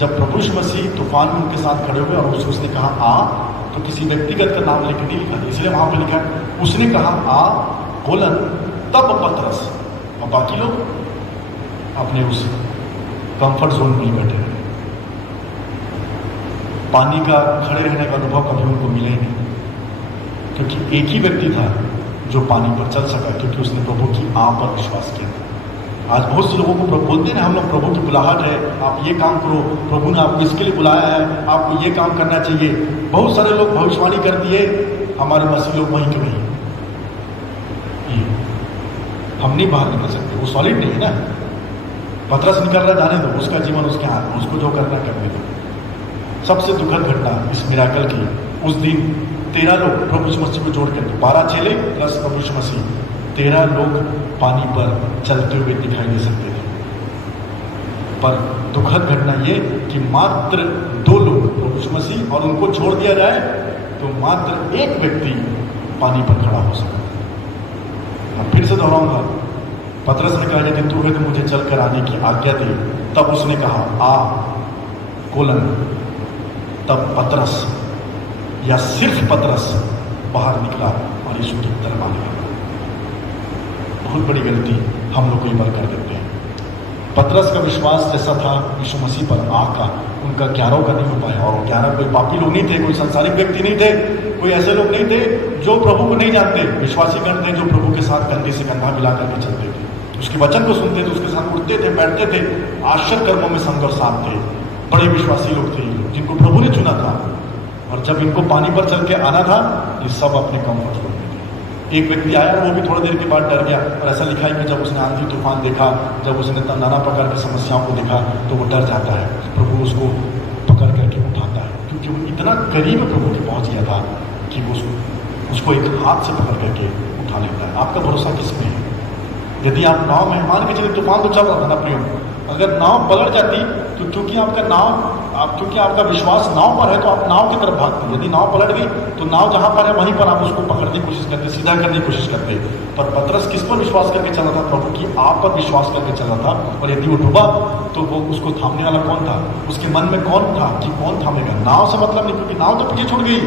जब प्रभु यीशु मसीह तूफान में उनके साथ खड़े हुए और उसने कहा आ, तो किसी व्यक्तिगत का नाम लेकर नहीं लिखा, इसलिए वहां पर लिखा उसने कहा आ कोलन तब पतरस, और बाकी लोग अपने उस कंफर्ट जोन में ही बैठे रहे। पानी का खड़े रहने का अनुभव कभी उनको मिला ही नहीं, क्योंकि एक ही व्यक्ति था जो पानी पर चल सका, क्योंकि उसने प्रभु की आ पर विश्वास किया था। आज बहुत से लोगों को बोलते हैं ना हम लोग प्रभु की बुलाहट है, आप ये काम करो, प्रभु ने आपको इसके लिए बुलाया है, आपको ये काम करना चाहिए। बहुत सारे लोग भविष्यवाणी कर दिए, हमारे मसीह लोग वहीं के वहीं। हम नहीं बाहर निकल सकते, वो सॉलिड नहीं है ना। पतरस निकल रहा, जाने दो, उसका जीवन उसके हाथ में, उसको जो करना करने दो। सबसे दुखद घटना इस मिराकल की, उस दिन 13 लोग प्रभु यीशु मसीह को जोड़ करके 12 चेले प्लस प्रभु यीशु मसीह 13 लोग पानी पर चलते हुए दिखाई दे सकते थे। पर दुखद घटना ये कि मात्र 2 लोग प्रभु यीशु मसीह और उनको छोड़ दिया जाए तो मात्र एक व्यक्ति पानी पर खड़ा हो सका। मैं फिर से दोहराऊंगा, पतरस ने कहा यदि तू है तो मुझे चलकर आने की आज्ञा दे। तब उसने कहा आ कोलन, तब पतरस या सिर्फ पतरस बाहर निकला और यीशु की तरफ आने लगा। बहुत बड़ी गलती हम लोग कई बार कर देते हैं। पतरस का विश्वास जैसा था यीशु मसीह पर आ का, उनका 11 का नहीं हो पाया। और 11 कोई पापी लोग नहीं थे, कोई संसारिक व्यक्ति नहीं थे, कोई ऐसे लोग नहीं थे जो प्रभु को नहीं जानते। विश्वासी गण थे जो प्रभु के साथ कंधे से कंधा मिला करके चलते थे, उसके वचन को सुनते थे, उसके साथ उठते थे, बैठते थे, आश्चर्य कर्मों में संग और साथ थे। बड़े विश्वासी लोग थे जिनको प्रभु ने चुना था। और जब इनको पानी पर चल के आना था ये सब अपने कंफर्ट जोन में थे। एक व्यक्ति आया, वो भी थोड़ी देर के बाद डर गया। और ऐसा लिखा है कि जब उसने आंधी तूफान देखा, जब उसने नाना प्रकार की समस्याओं को देखा तो वो डर जाता है। प्रभु उसको पकड़ करके उठाता है, क्योंकि वो इतना करीब प्रभु के पहुंच गया था कि वो उसको एक हाथ से पकड़ करके उठा लेता है। आपका भरोसा किस में है? यदि आप नाव में, मान के चलिए तूफान तो चल रहा था ना प्रियो, अगर नाव पलट जाती तो क्योंकि आपका विश्वास नाव पर है तो आप नाव की तरफ भागते। यदि नाव पलट गई तो नाव जहां पर है वहीं पर आप उसको पकड़ने की कोशिश करते, सीधा करने की कोशिश करते। पर पतरस किस पर विश्वास करके चल रहा था? प्रभु की आप पर विश्वास करके चल रहा था। और यदि वो डूबा तो वो उसको थामने वाला कौन था? उसके मन में कौन था कि कौन थामेगा? नाव से मतलब नहीं, क्योंकि नाव तो पीछे छूट गई,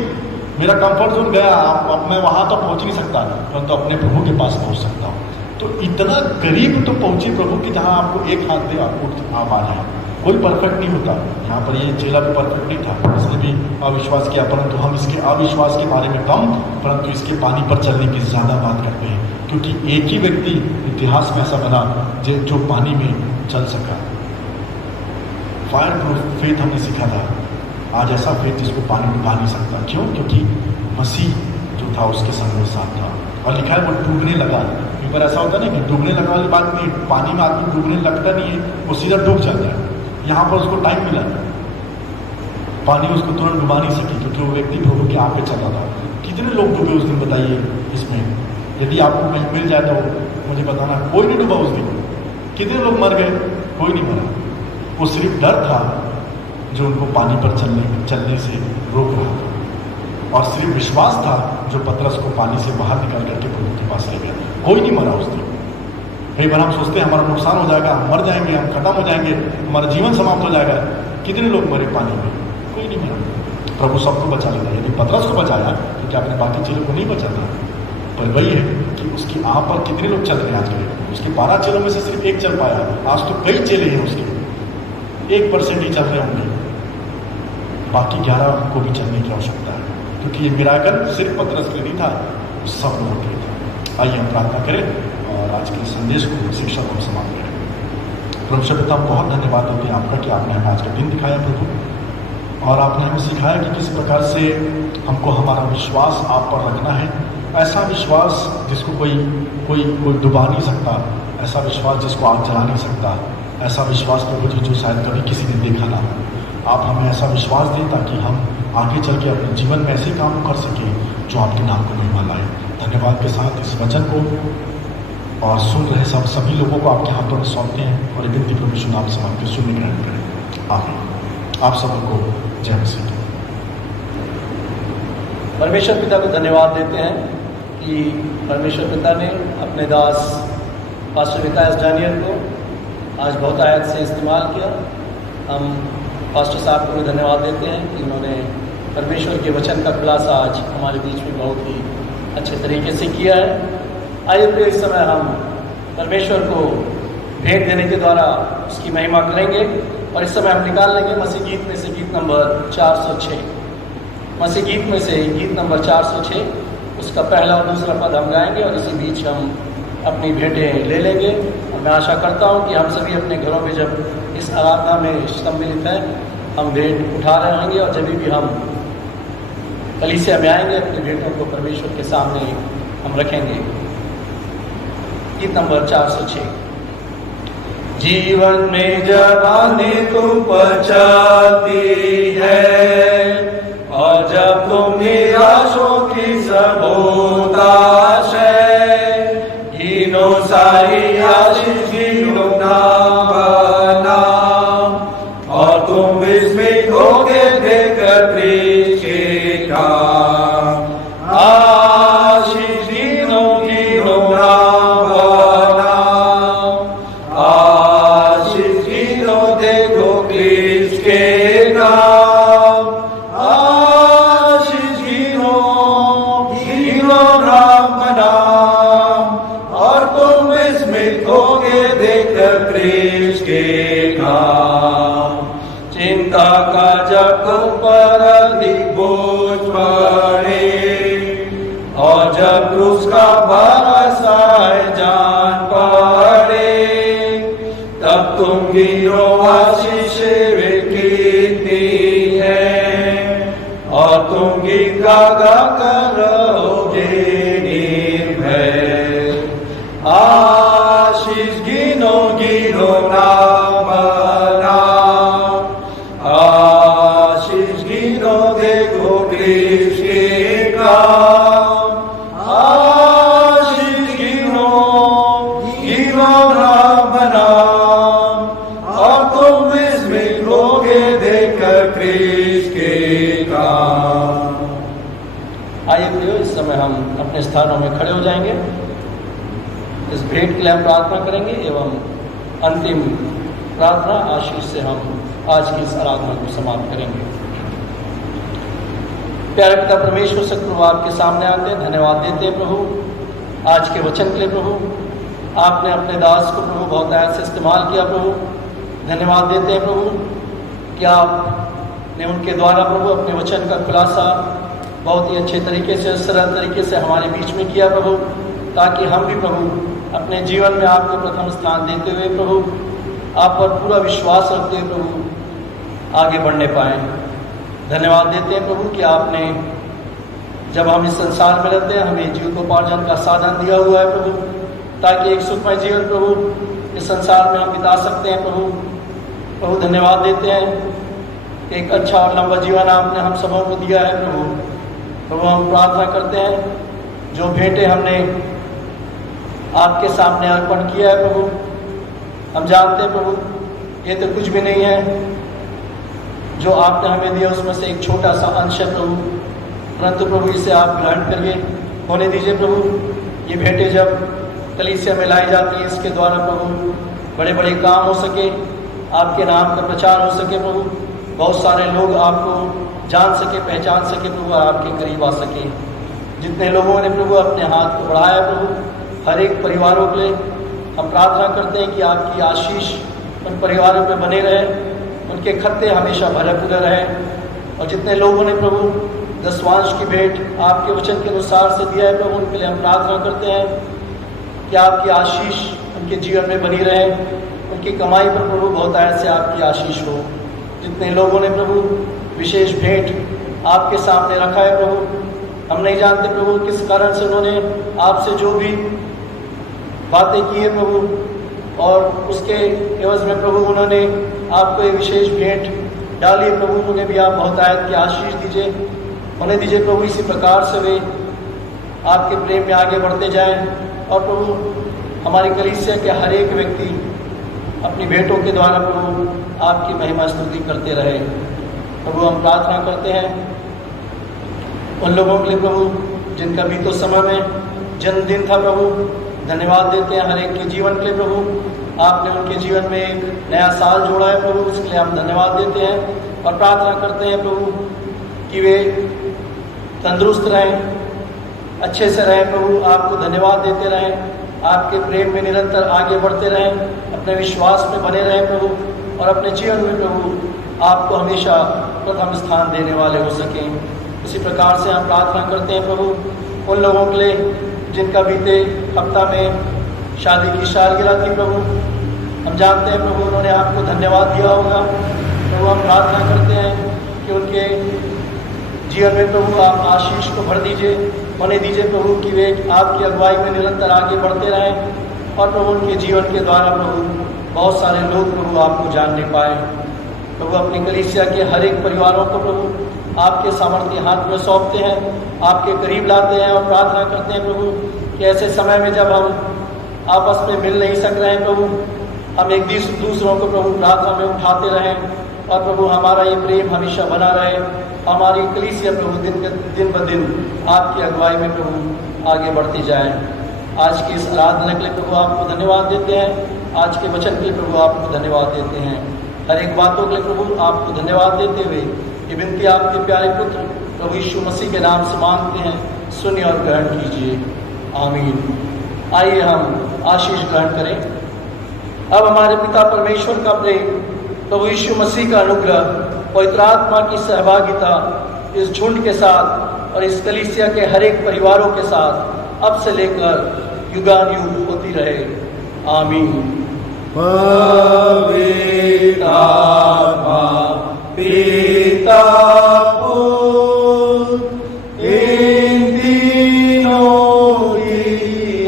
मेरा कंफर्ट जोन गया, अब मैं वहां तो पहुंच नहीं सकता, परंतु अपने प्रभु के पास पहुंच सकता हूँ। तो इतना करीब तो पहुंचे प्रभु की जहां आपको एक हाथ दे आपको आप आ जाए। कोई परफेक्ट नहीं होता। यहाँ पर ये चेला भी परफेक्ट नहीं था, इसने भी अविश्वास किया। परंतु हम इसके अविश्वास के बारे में कम, परंतु इसके पानी पर चलने की ज़्यादा बात करते हैं, क्योंकि एक ही व्यक्ति इतिहास में ऐसा बना जो पानी में चल सका। फायर प्रूफ फेथ हमने सीखा था। आज ऐसा फेथ जिसको पानी डुबा नहीं सकता। क्यों? क्योंकि मसीह जो था उसके संग में साथ था। और लिखा है वो डूबने लगा। एक बार ऐसा होता नहीं कि डूबने लगा वाली बात नहीं, पानी में आदमी डूबने लगता नहीं है, वो सीधा डूब जाता है। यहाँ पर उसको टाइम मिला, पानी उसको तुरंत डुबा नहीं सकी, क्योंकि वो व्यक्ति प्रभु के आप पे चल रहा था। कितने लोग डूबे उस दिन बताइए इसमें? यदि आपको कहीं मिल जाए तो मुझे बताना। कोई नहीं डूबा उस दिन। कितने लोग मर गए? कोई नहीं मरा। वो सिर्फ डर था जो उनको पानी पर चलने से रोक रहा था, और सिर्फ विश्वास था जो पतरस को पानी से बाहर निकाल करके प्रभु के पास ले गया। कोई नहीं मरा उस दिन। कई बार हम सोचते हैं हमारा नुकसान हो जाएगा, हम मर जाएंगे, हम खत्म हो जाएंगे, हमारा जीवन समाप्त हो जाएगा। कितने लोग मरे पानी में? कोई नहीं मरा। प्रभु सबको बचा लेता। यदि पतरस को बचाया तो क्या अपने बाकी चेलों को नहीं बचाता? पर वही है कि उसकी आह पर कितने लोग चल रहे हैं आज के? उसके 12 चेलों में से सिर्फ एक चल पाया। आज तो कई चेले हैं उसके, 1% ही चल रहे होंगे। बाकी 11 को भी चलने की आवश्यकता है, क्योंकि ये मिराकल सिर्फ पतरस के लिए नहीं था, सब लोगों के लिए था। आइए हम प्रार्थना करें और आज के संदेश को, शिक्षा को समाप्त करें। प्रभु पिता, हम बहुत धन्यवाद देते हैं आपका कि आपने हमें आज का दिन दिखाया प्रभु, और आपने हमें सिखाया कि किस प्रकार से हमको हमारा विश्वास आप पर रखना है। ऐसा विश्वास जिसको कोई डुबा नहीं सकता, ऐसा विश्वास जिसको आग जला नहीं सकता, ऐसा विश्वास प्रभु जी जो शायद कभी किसी ने देखा ना हो। आप हमें ऐसा विश्वास दें ताकि हम आगे चल के अपने जीवन में ऐसे काम कर सकें जो आपके नाम को महिमा लाए। धन्यवाद के साथ इस वचन को और सुन रहे सभी लोगों को आपके हाथों में सौंपते हैं और विनती प्रभु यीशु नाम से आपके शून्य ग्रहण करें। आमीन। आप सबको जय मसीह। परमेश्वर पिता को धन्यवाद देते हैं कि परमेश्वर पिता ने अपने दास पास्टर विकास डैनियल को आज बहुत आयत से इस्तेमाल किया। हम पास्टर साहब को भी धन्यवाद देते हैं कि उन्होंने परमेश्वर के वचन का खुलासा आज हमारे बीच में बहुत ही अच्छे तरीके से किया है। आइए फिर इस समय हम परमेश्वर को भेंट देने के द्वारा उसकी महिमा करेंगे और इस समय हम निकाल लेंगे मसीह गीत में से गीत नंबर 406। मसीह गीत में से गीत नंबर 406, उसका पहला और दूसरा पद हम गाएंगे और इसी बीच हम अपनी भेंटें ले लेंगे। और मैं आशा करता हूं कि हम सभी अपने घरों में जब इस आराधना में सम्मिलित हैं, हम भेंट उठा रहे होंगे और जब भी हम कलीसिया में आएंगे अपनी भेंटों को परमेश्वर के सामने हम रखेंगे। गीत नंबर 406। जीवन में जवानी तुम पचाती है और जब तुम निराशों की सबोताश है, गिनो सारी आशीष गिनो नाम और तुम विस्मित होगे देखकर के काम। आशीष गिनो गिनो नाम, आशीष गिनो देखो किसके नाम। आशीष गिनो गिनो राम नाम और तुम विस्मित होगे देखकर कृष्ण के काम। चिंता का जब तुम पर अधिक बोझ पड़े और जब क्रूस का भरोसा जान पड़े, तब तुम गिरो आशीष कितनी है और तुम गीत गा कर रहोगे निर्भय। आशीष गिनो गिनो नाम नाम, आशीष गिनो देखो कृष्ण का। आशीष गिनो गिनो नाम नाम और तुम विस्मित होगे देखकर कृष्ण के काम। आइए प्रियो, इस समय हम अपने स्थानों में खड़े हो जाएंगे। इस भेंट के लिए हम प्रार्थना करेंगे एवं अंतिम प्रार्थना आशीष से हम आज की इस आराधना को समाप्त करेंगे। प्यारे पिता परमेश्वर से प्रभु आपके सामने आते हैं, धन्यवाद देते हैं प्रभु आज के वचन के लिए। प्रभु आपने अपने दास को प्रभु बहुत आयत से इस्तेमाल किया। प्रभु धन्यवाद देते हैं प्रभु कि आपने उनके द्वारा प्रभु अपने वचन का खुलासा बहुत ही अच्छे तरीके से, सरल तरीके से हमारे बीच में किया प्रभु, ताकि हम भी प्रभु अपने जीवन में आपको प्रथम स्थान देते हुए प्रभु आप पर पूरा विश्वास रखते हुए प्रभु आगे बढ़ने पाएँ। धन्यवाद देते हैं प्रभु कि आपने जब हम इस संसार में रहते हैं हमें जीविकोपार्जन का साधन दिया हुआ है प्रभु, ताकि एक सुखमय जीवन प्रभु इस संसार में हम बिता सकते हैं प्रभु धन्यवाद देते हैं कि एक अच्छा और लंबा जीवन आपने हम सबों को दिया है प्रभु हम प्रार्थना करते हैं जो भेंटे हमने आपके सामने अर्पण किया है प्रभु, हम जानते हैं प्रभु ये तो कुछ भी नहीं है जो आपने हमें दिया, उसमें से एक छोटा सा अंश है प्रभु, परंतु प्रभु इसे आप ग्रहण करिए, होने दीजिए प्रभु। ये भेंटे जब कलीसिया में लाई जाती है इसके द्वारा प्रभु बड़े बड़े काम हो सके, आपके नाम का प्रचार हो सके प्रभु, बहुत सारे लोग आपको जान सके, पहचान सके प्रभु, आपके करीब आ सके। जितने लोगों ने प्रभु अपने हाथ को बढ़ाया प्रभु हर एक परिवारों के लिए हम प्रार्थना करते हैं कि आपकी आशीष उन परिवारों पे बने रहे, उनके खत्ते हमेशा भरे पूरे रहे। और जितने लोगों ने प्रभु दसवांश की भेंट आपके वचन के अनुसार से दिया है प्रभु, उनके लिए हम प्रार्थना करते हैं कि आपकी आशीष उनके जीवन में बनी रहे, उनकी कमाई पर प्रभु बहुत ऐसे आपकी आशीष हो। जितने लोगों ने प्रभु विशेष भेंट आपके सामने रखा है प्रभु, हम नहीं जानते प्रभु किस कारण से उन्होंने आपसे जो भी बातें की है प्रभु, और उसके एवज में प्रभु उन्होंने आपको ये विशेष भेंट डाली है प्रभु, उन्हें भी आप बहुत आयत की आशीष दीजिए, उन्हें दीजिए प्रभु इसी प्रकार से वे आपके प्रेम में आगे बढ़ते जाएं। और प्रभु हमारी कलीसिया के हर एक व्यक्ति अपनी भेंटों के द्वारा प्रभु आपकी महिमा स्तुति करते रहे। प्रभु हम प्रार्थना करते हैं उन लोगों के लिए प्रभु जिनका भी तो समय में जन्मदिन था प्रभु, धन्यवाद देते हैं हर एक के जीवन के लिए प्रभु, आपने उनके जीवन में एक नया साल जोड़ा है प्रभु, उसके लिए हम धन्यवाद देते हैं और प्रार्थना करते हैं प्रभु कि वे तंदुरुस्त रहें, अच्छे से रहें प्रभु, आपको धन्यवाद देते रहें, आपके प्रेम में निरंतर आगे बढ़ते रहें, अपने विश्वास में बने रहें प्रभु, और अपने जीवन में प्रभु आपको हमेशा प्रथम स्थान देने वाले हो सकें। इसी प्रकार से हम प्रार्थना करते हैं प्रभु उन लोगों के लिए जिनका बीते हफ्ता में शादी की सालगिरह थी प्रभु, हम जानते हैं प्रभु उन्होंने आपको धन्यवाद दिया होगा प्रभु, हम प्रार्थना करते हैं कि उनके जीवन में प्रभु आप आशीष को भर दीजिए, उन्हें दीजिए प्रभु कि वे आपकी अगुवाई में निरंतर आगे बढ़ते रहें, और प्रभु उनके जीवन के द्वारा प्रभु बहुत सारे लोग प्रभु आपको जानने पाए। प्रभु अपनी कलीसिया के हर एक परिवारों को प्रभु आपके सामर्थ्य हाथ में सौंपते हैं, आपके करीब लाते हैं और प्रार्थना करते हैं प्रभु कि ऐसे समय में जब हम आपस में मिल नहीं सक रहे हैं प्रभु, हम एक दूसरों को प्रभु प्रार्थना में उठाते रहें, और प्रभु हमारा ये प्रेम हमेशा बना रहे, हमारी कलीसिया प्रभु दिन ब दिन आपकी अगुवाई में प्रभु आगे बढ़ती जाए। आज की इस आराधना के लिए प्रभु आपको धन्यवाद देते हैं, आज के वचन के लिए प्रभु आपको धन्यवाद देते हैं, हर एक बातों के लिए प्रभु आपको धन्यवाद देते हुए ये विनती आपके प्यारे पुत्र प्रभु यीशु मसीह के नाम से मांगते हैं, सुनिए और ग्रहण कीजिए, आमीन। आइए हम आशीष ग्रहण करें। अब हमारे पिता परमेश्वर का प्रेम, प्रभु यीशु मसीह का अनुग्रह, पवित्र आत्मा की सहभागिता इस झुंड के साथ और इस कलीसिया के हर एक परिवारों के साथ अब से लेकर युगानुयुग होती रहे, आमीन। पवित्र आत्मा पिता पुत्र इन तीनों की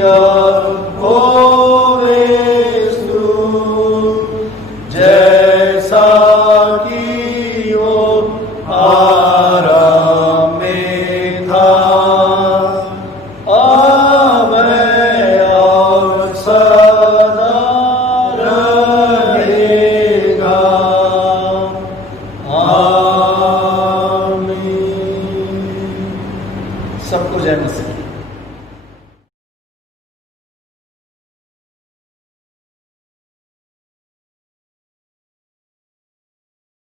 होवे स्तुति, जैसा कि वो आरंभ में था, अब और सदा रहेगा, आमीन। सबको जय मसीह।